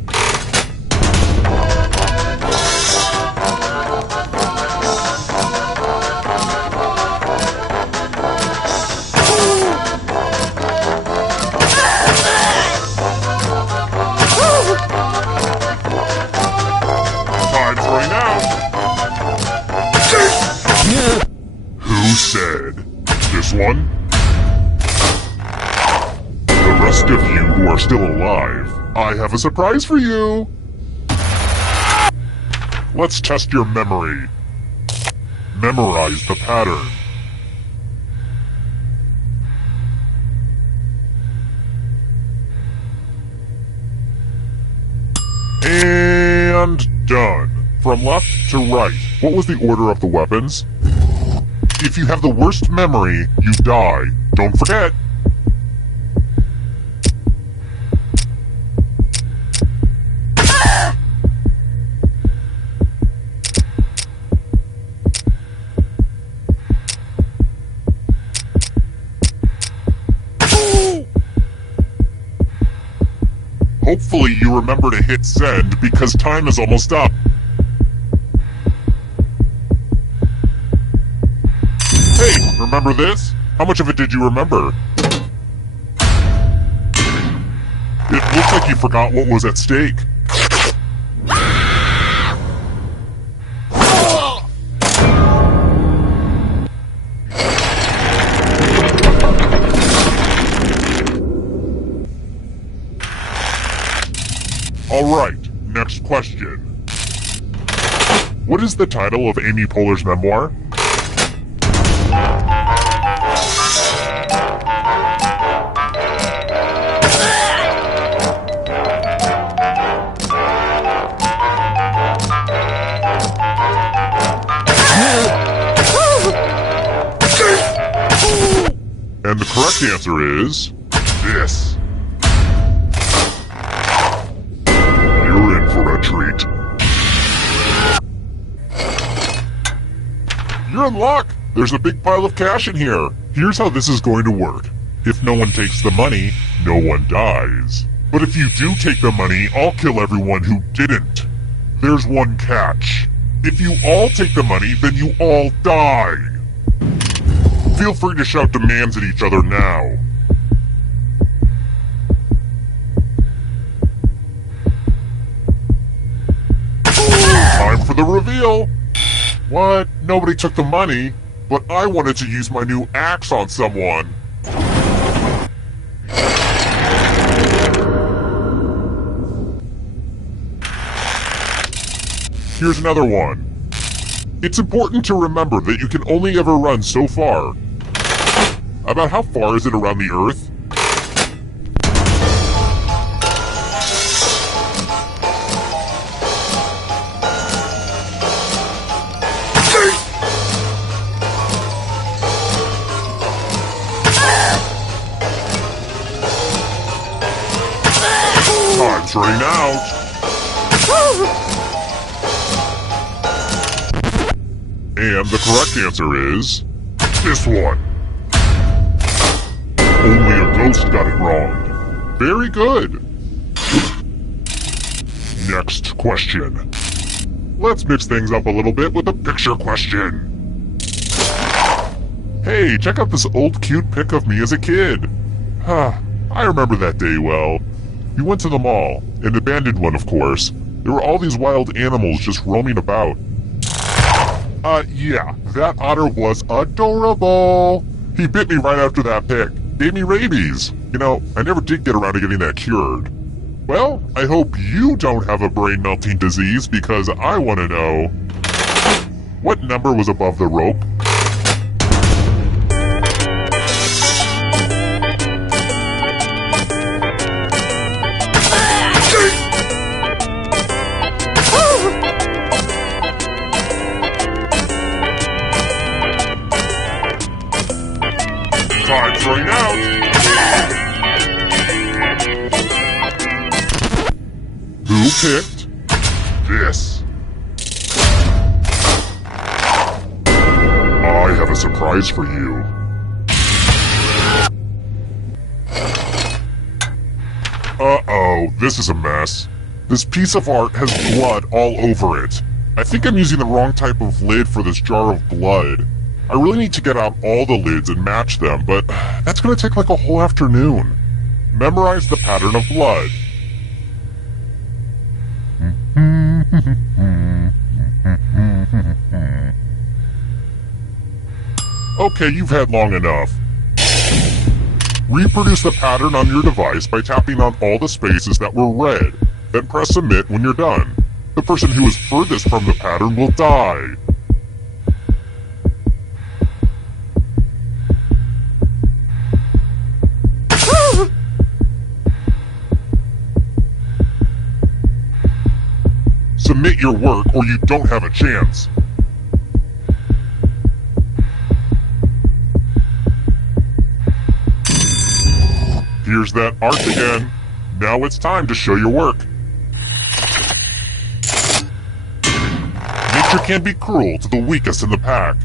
Who said? This one? The rest of you who are still alive, I have a surprise for you! Let's test your memory. Memorize the pattern. And done. From left to right, what was the order of the weapons? If you have the worst memory, you die. Don't forget. Hopefully you remember to hit send because time is almost up. Hey, remember this? How much of it did you remember? It looks like you forgot what was at stake. Alright, next question. What is the title of Amy Poehler's memoir? And the correct answer is this. You're in for a treat. You're in luck! There's a big pile of cash in here. Here's how this is going to work. If no one takes the money, no one dies. But if you do take the money, I'll kill everyone who didn't. There's one catch. If you all take the money, then you all die. Feel free to shout demands at each other now. Time for the reveal. What? Nobody took the money, but I wanted to use my new axe on someone. Here's another one. It's important to remember that you can only ever run so far. About how far is it around the Earth? Time's running out. And the correct answer is this one. Only a ghost got it wrong. Very good. Next question. Let's mix things up a little bit with a picture question. Hey, check out this old cute pic of me as a kid. I remember that day well. We went to the mall, an abandoned one of course. There were all these wild animals just roaming about. Yeah, that otter was adorable. He bit me right after that pic. Gave me rabies. You know, I never did get around to getting that cured. Well, I hope you don't have a brain-melting disease because I want to know... What number was above the rope? Time's running out. Who picked this? I have a surprise for you. Uh-oh, this is a mess. This piece of art has blood all over it. I think I'm using the wrong type of lid for this jar of blood. I really need to get out all the lids and match them, but that's going to take like a whole afternoon. Memorize the pattern of blood. Okay, you've had long enough. Reproduce the pattern on your device by tapping on all the spaces that were red. Then press submit when you're done. The person who is furthest from the pattern will die. Submit your work or you don't have a chance. Here's that art again. Now it's time to show your work. Nature can be cruel to the weakest in the pack.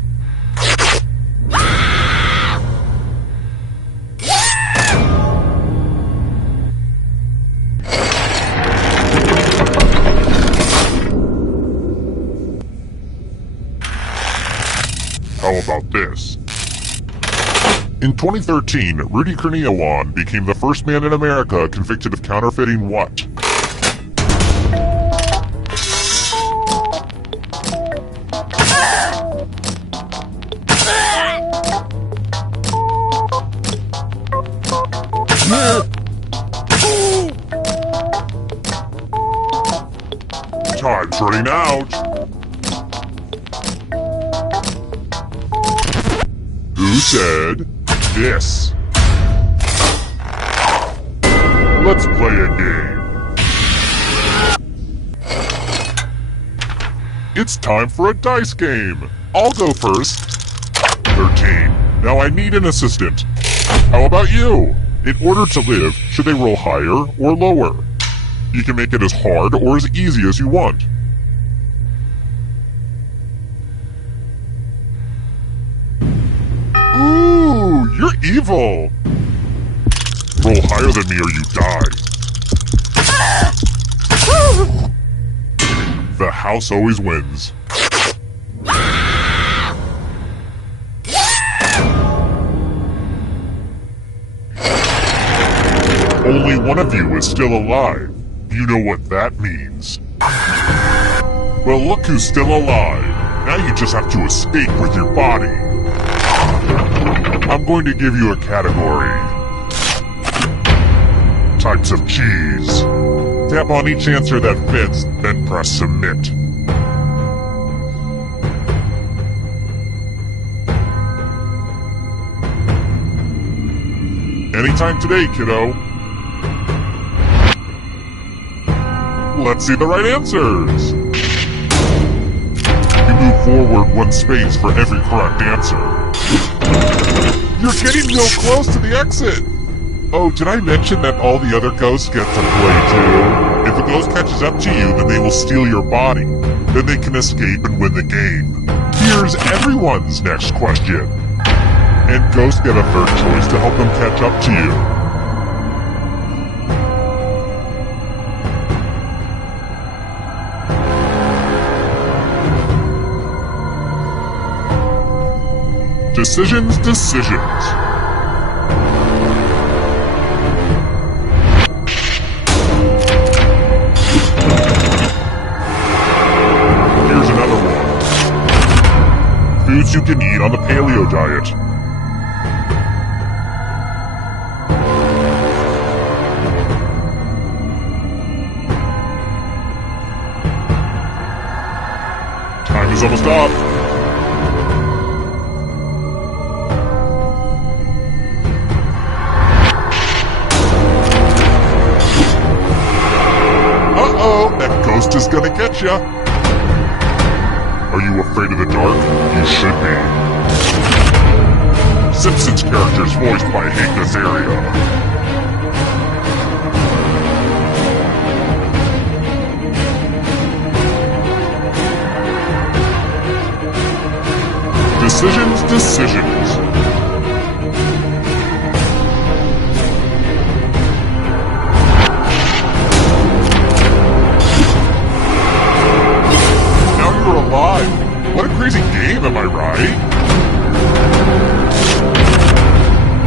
How about this? In 2013, Rudy Kurniawan became the first man in America convicted of counterfeiting what? Time's running out. Who said this? Let's play a game. It's time for a dice game. I'll go first. 13. Now I need an assistant. How about you? In order to live, should they roll higher or lower? You can make it as hard or as easy as you want. evil! Roll higher than me or you die. The house always wins. Only one of you is still alive. You know what that means. Well, look who's still alive. Now you just have to escape with your body. I'm going to give you a category. Types of cheese. Tap on each answer that fits, then press submit. Anytime today, kiddo. Let's see the right answers. You move forward 1 space for every correct answer. You're getting real close to the exit. Oh, did I mention that all the other ghosts get to play too? If a ghost catches up to you, then they will steal your body. Then they can escape and win the game. Here's everyone's next question. And ghosts get a third choice to help them catch up to you. Decisions. Here's another one. Foods you can eat on the paleo diet. Time is almost up. Is gonna get ya. Are you afraid of the dark? You should be. Simpsons characters voiced by Hank Azaria. Decisions. What a crazy game, am I right?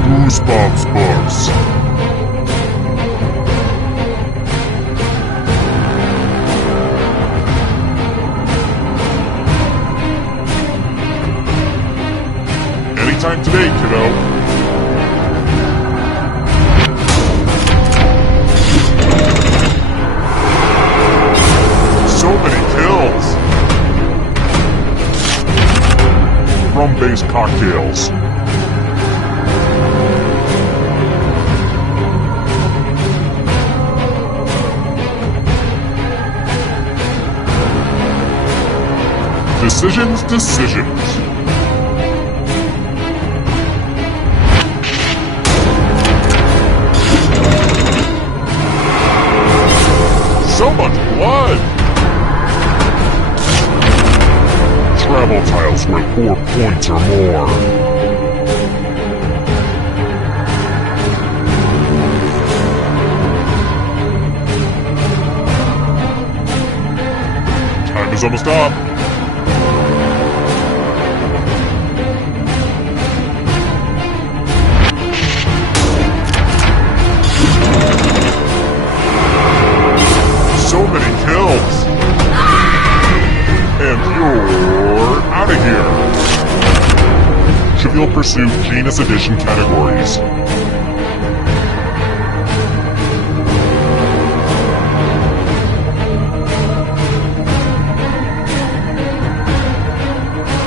Goosebumps books. Anytime today, kiddo. So many kills. Rum-based cocktails. Decisions. So much blood! Travel tiles worth 4 points or more. Time is almost up. So many kills. And you're out of here. Trivial Pursuit Genus Edition categories.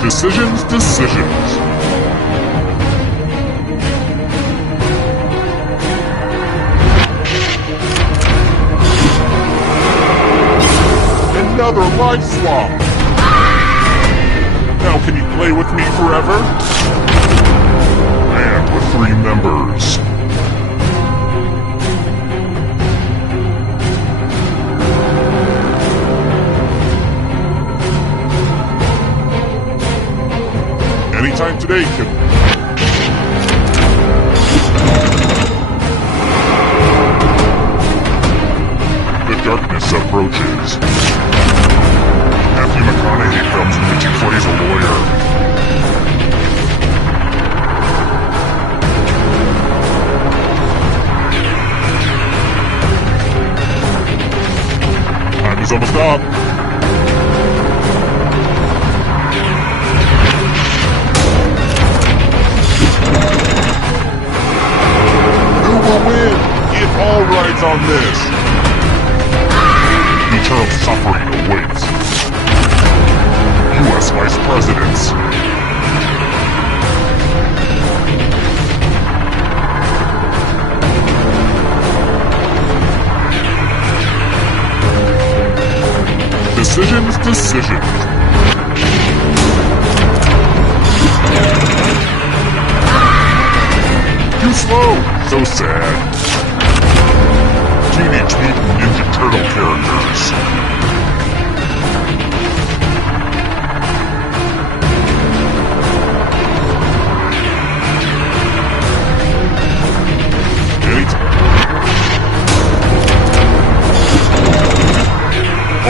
Decisions. Another life swap. Now can you play with me forever? And with 3 members. Anytime today, kid. darkness approaches. Matthew McConaughey films in which he plays a lawyer. Time is almost up. Who will win? It all rides on this. Eternal suffering awaits. U.S. Vice Presidents. Decisions. Too slow. So sad. Teenage Mutant Ninja Turtle characters. 8.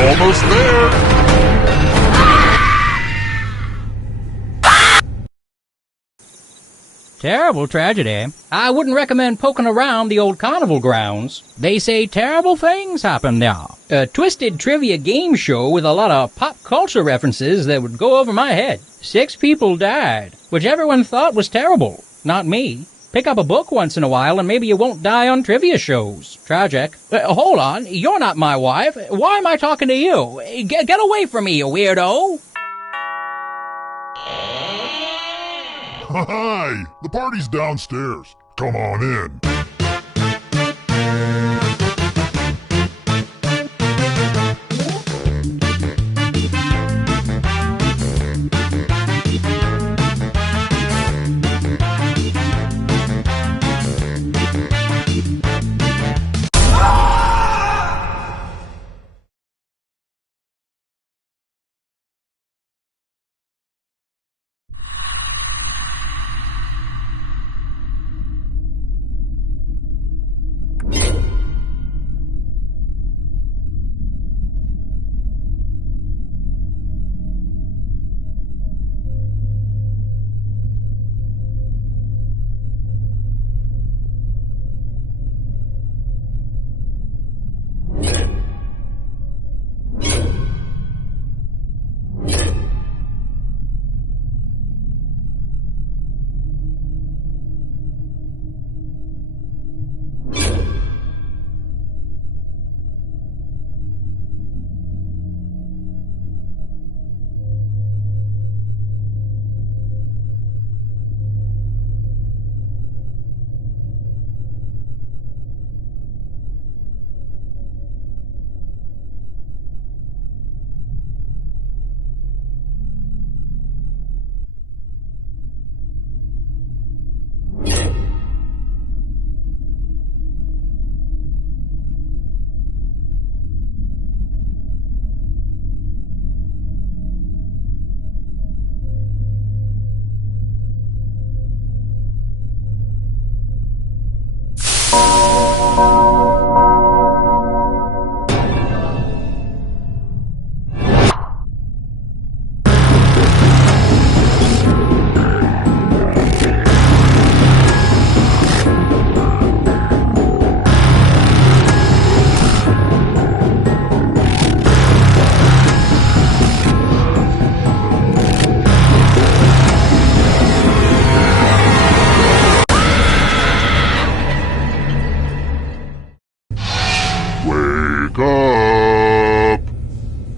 Almost there. Terrible tragedy. I wouldn't recommend poking around the old carnival grounds. They say terrible things happen there. A twisted trivia game show with a lot of pop culture references that would go over my head. 6 people died, which everyone thought was terrible. Not me. Pick up a book once in a while and maybe you won't die on trivia shows. Tragic. Hold on, you're not my wife. Why am I talking to you? Get away from me, you weirdo! Hi! The party's downstairs. Come on in.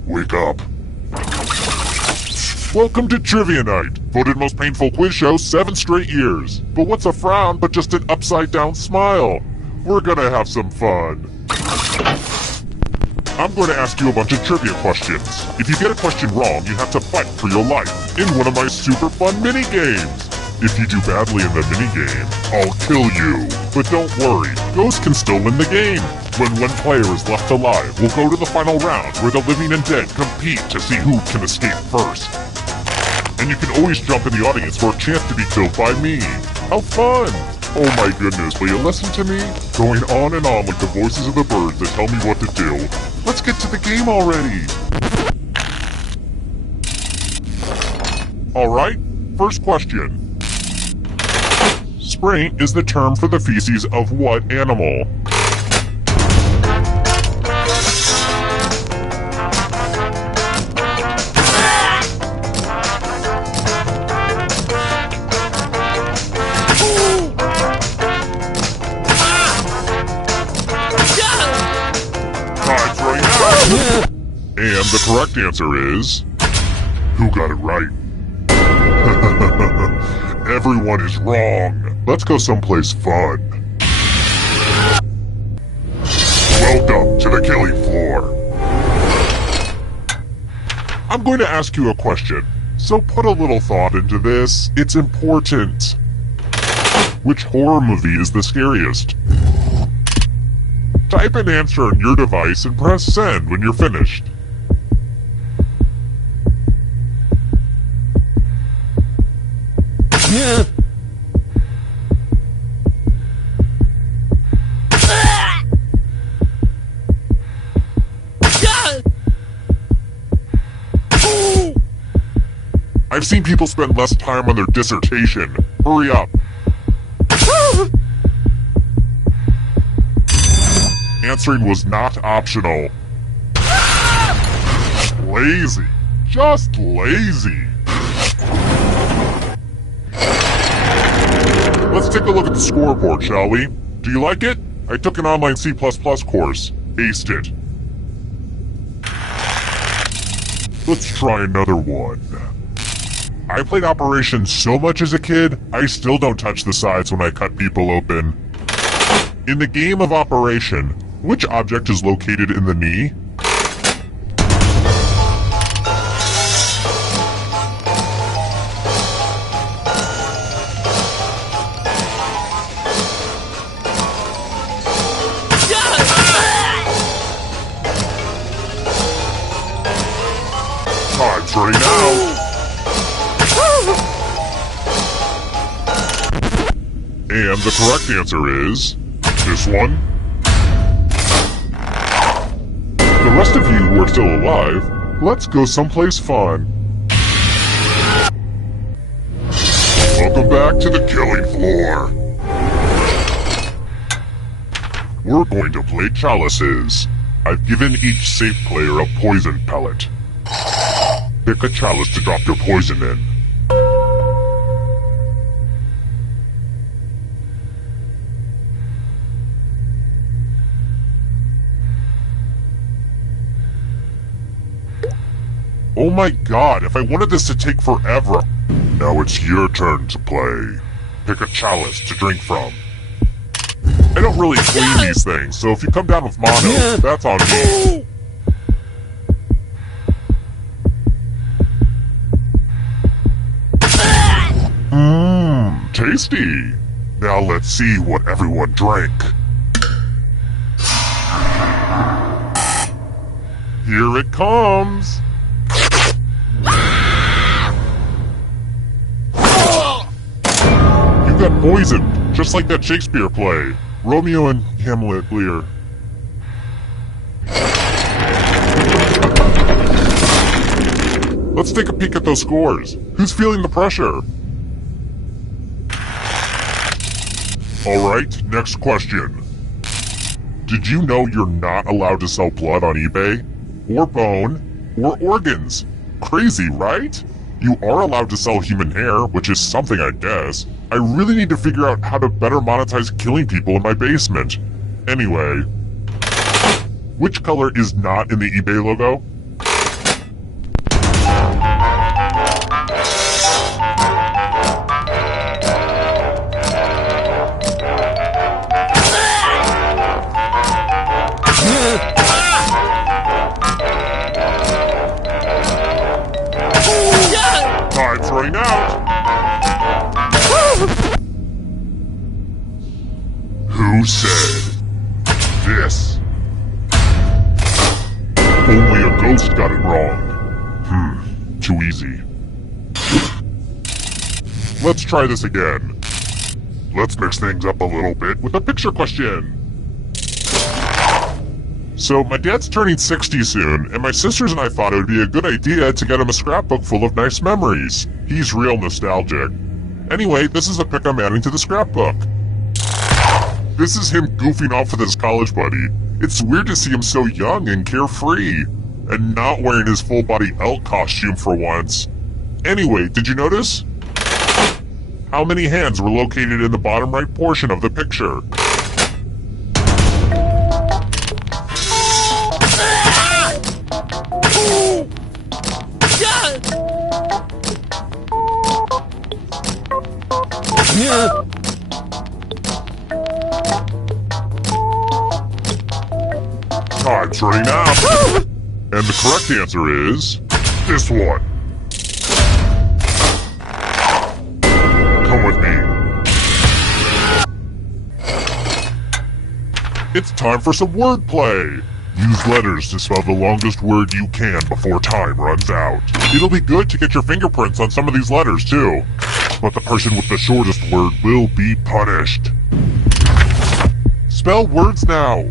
Wake up. Welcome to Trivia Night, voted most painful quiz show 7 straight years. But what's a frown but just an upside down smile? We're gonna have some fun. I'm going to ask you a bunch of trivia questions. If you get a question wrong, you have to fight for your life in one of my super fun mini-games. If you do badly in the mini-game, I'll kill you. But don't worry, ghosts can still win the game. When one player is left alive, we'll go to the final round where the living and dead compete to see who can escape first. And you can always jump in the audience for a chance to be killed by me. How fun! Oh my goodness, will you listen to me? Going on and on like the voices of the birds that tell me what to do. Let's get to the game already! Alright, first question. Spray is the term for the feces of what animal? And the correct answer is... Who got it right? Everyone is wrong. Let's go someplace fun. Welcome to the killing floor. I'm going to ask you a question, so put a little thought into this. It's important. Which horror movie is the scariest? Type an answer on your device and press send when you're finished. I've seen people spend less time on their dissertation. Hurry up. Answering was not optional. Lazy. Just lazy. Let's take a look at the scoreboard, shall we? Do you like it? I took an online C++ course. Aced it. Let's try another one. I played Operation so much as a kid, I still don't touch the sides when I cut people open. In the game of Operation, which object is located in the knee? Time's running out! And the correct answer is... this one. The rest of you who are still alive, let's go someplace fun. Welcome back to the killing floor. We're going to play chalices. I've given each safe player a poison pellet. Pick a chalice to drop your poison in. Oh my god, if I wanted this to take forever. Now it's your turn to play. Pick a chalice to drink from. I don't really clean these things, so if you come down with mono, that's on me. Mmm, tasty. Now let's see what everyone drank. Here it comes. You got poisoned, just like that Shakespeare play, Romeo and Hamlet Lear. Let's take a peek at those scores. Who's feeling the pressure? Alright, next question. Did you know you're not allowed to sell blood on eBay? Or bone? Or organs? Crazy, right? You are allowed to sell human hair, which is something I guess. I really need to figure out how to better monetize killing people in my basement. Anyway, which color is not in the eBay logo? Time's running out. Who said this? Only a ghost got it wrong. Too easy. Let's try this again. Let's mix things up a little bit with a picture question. So, my dad's turning 60 soon, and my sisters and I thought it would be a good idea to get him a scrapbook full of nice memories. He's real nostalgic. Anyway, this is a pic I'm adding to the scrapbook. This is him goofing off with his college buddy. It's weird to see him so young and carefree, and not wearing his full-body elk costume for once. Anyway, did you notice? How many hands were located in the bottom right portion of the picture? Time's running out. And the correct answer is this one. Come with me. It's time for some wordplay. Use letters to spell the longest word you can before time runs out. It'll be good to get your fingerprints on some of these letters too. But the person with the shortest word will be punished. Spell words now.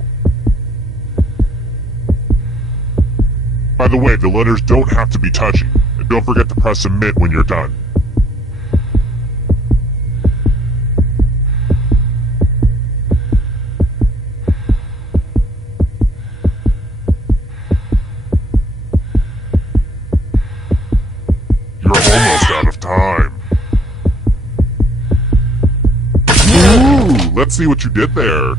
By the way, the letters don't have to be touchy. And don't forget to press submit when you're done. You're almost out of time. Ooh, let's see what you did there.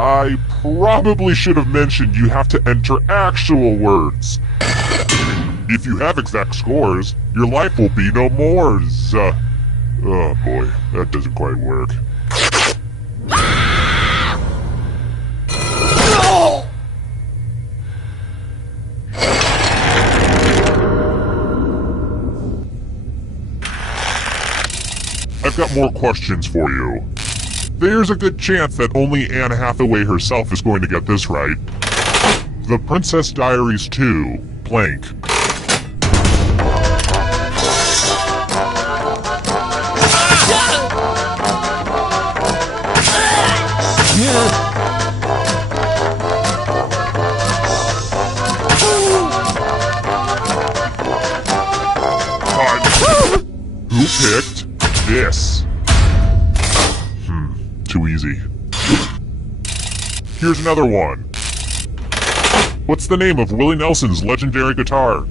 I probably should have mentioned you have to enter actual words. If you have exact scores, your life will be no more. Oh boy, that doesn't quite work. I've got more questions for you. There's a good chance that only Anne Hathaway herself is going to get this right. The Princess Diaries 2, blank. Who picked this? Too easy. Here's another one. What's the name of Willie Nelson's legendary guitar?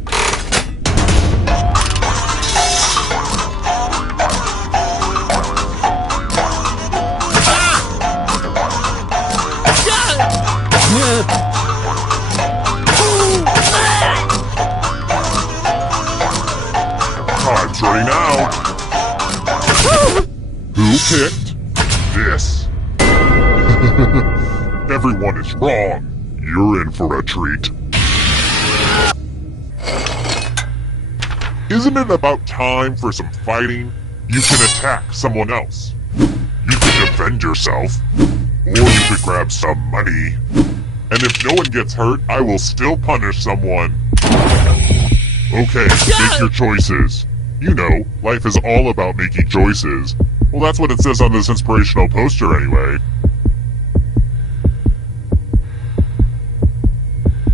Time's running out. Who picked this? Everyone is wrong. You're in for a treat. Isn't it about time for some fighting? You can attack someone else. You can defend yourself. Or you could grab some money. And if no one gets hurt, I will still punish someone. Okay, make your choices. You know, life is all about making choices. Well, that's what it says on this inspirational poster anyway.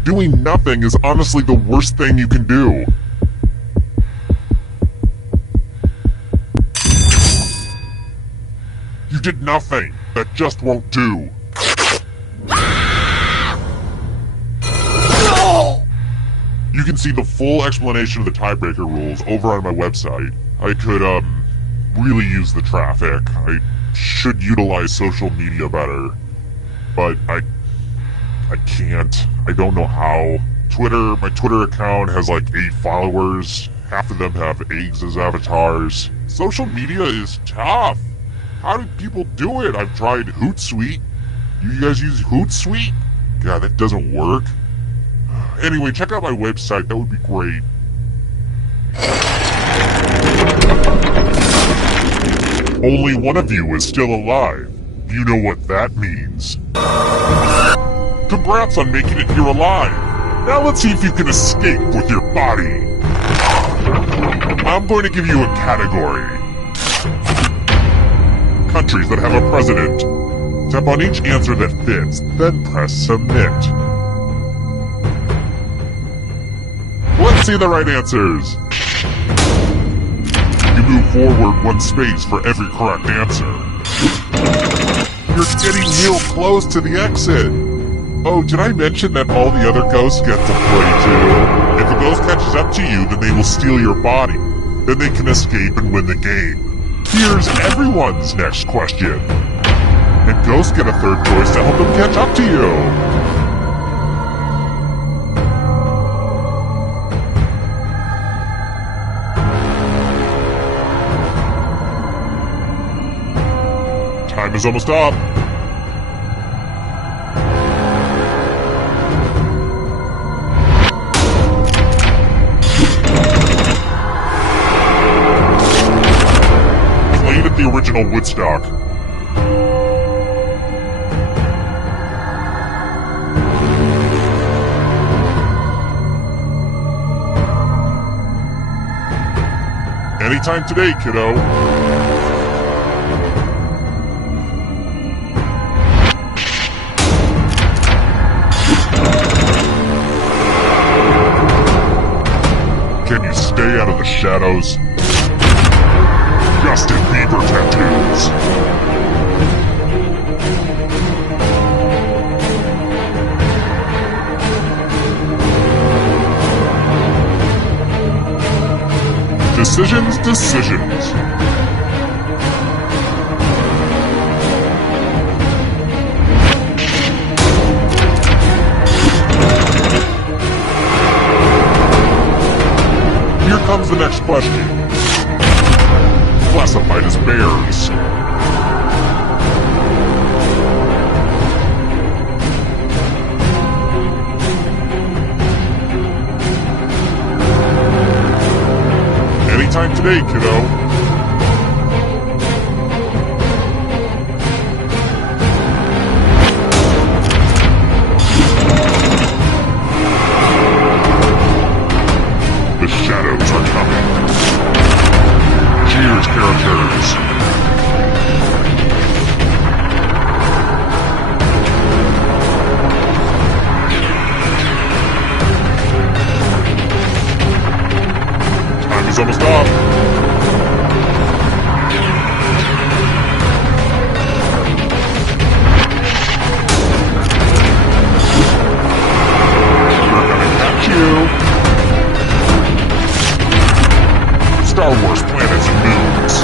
Doing nothing is honestly the worst thing you can do. You did nothing. That just won't do. You can see the full explanation of the tiebreaker rules over on my website. I could, really use the traffic. I should utilize social media better. But I can't. I don't know how. My Twitter account has like 8 followers. Half of them have eggs as avatars. Social media is tough. How do people do it? I've tried Hootsuite. You guys use Hootsuite? God, that doesn't work. Anyway, check out my website. That would be great. Only one of you is still alive. You know what that means. Congrats on making it here alive. Now let's see if you can escape with your body. I'm going to give you a category. countries that have a president. Tap on each answer that fits, then press submit. Let's see the right answers. You move forward 1 space for every correct answer. You're getting real close to the exit. Oh, did I mention that all the other ghosts get to play too? If a ghost catches up to you, then they will steal your body. Then they can escape and win the game. Here's everyone's next question. And ghosts get a third choice to help them catch up to you. Time is almost up. Played at the original Woodstock. Anytime today, kiddo. Can you stay out of the shadows? Justin Bieber tattoos. Decisions. Here comes the next question. Classified as bears. Anytime today, kiddo. The shadows are coming. Cheers, characters. Time is almost up. We're gonna catch you. Star Wars planets and moons.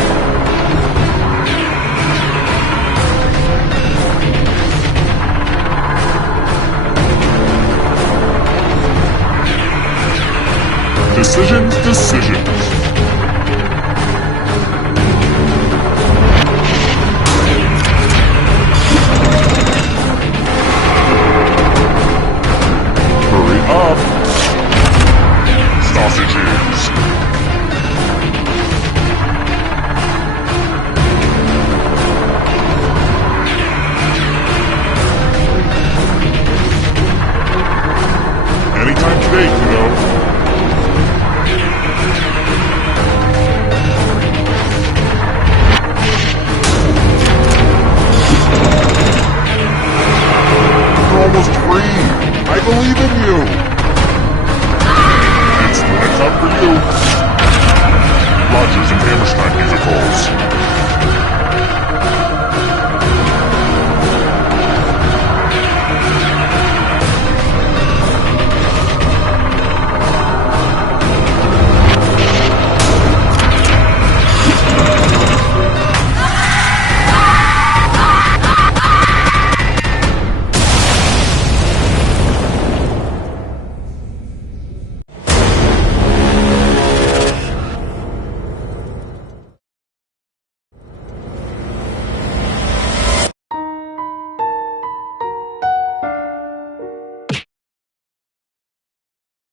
Decisions.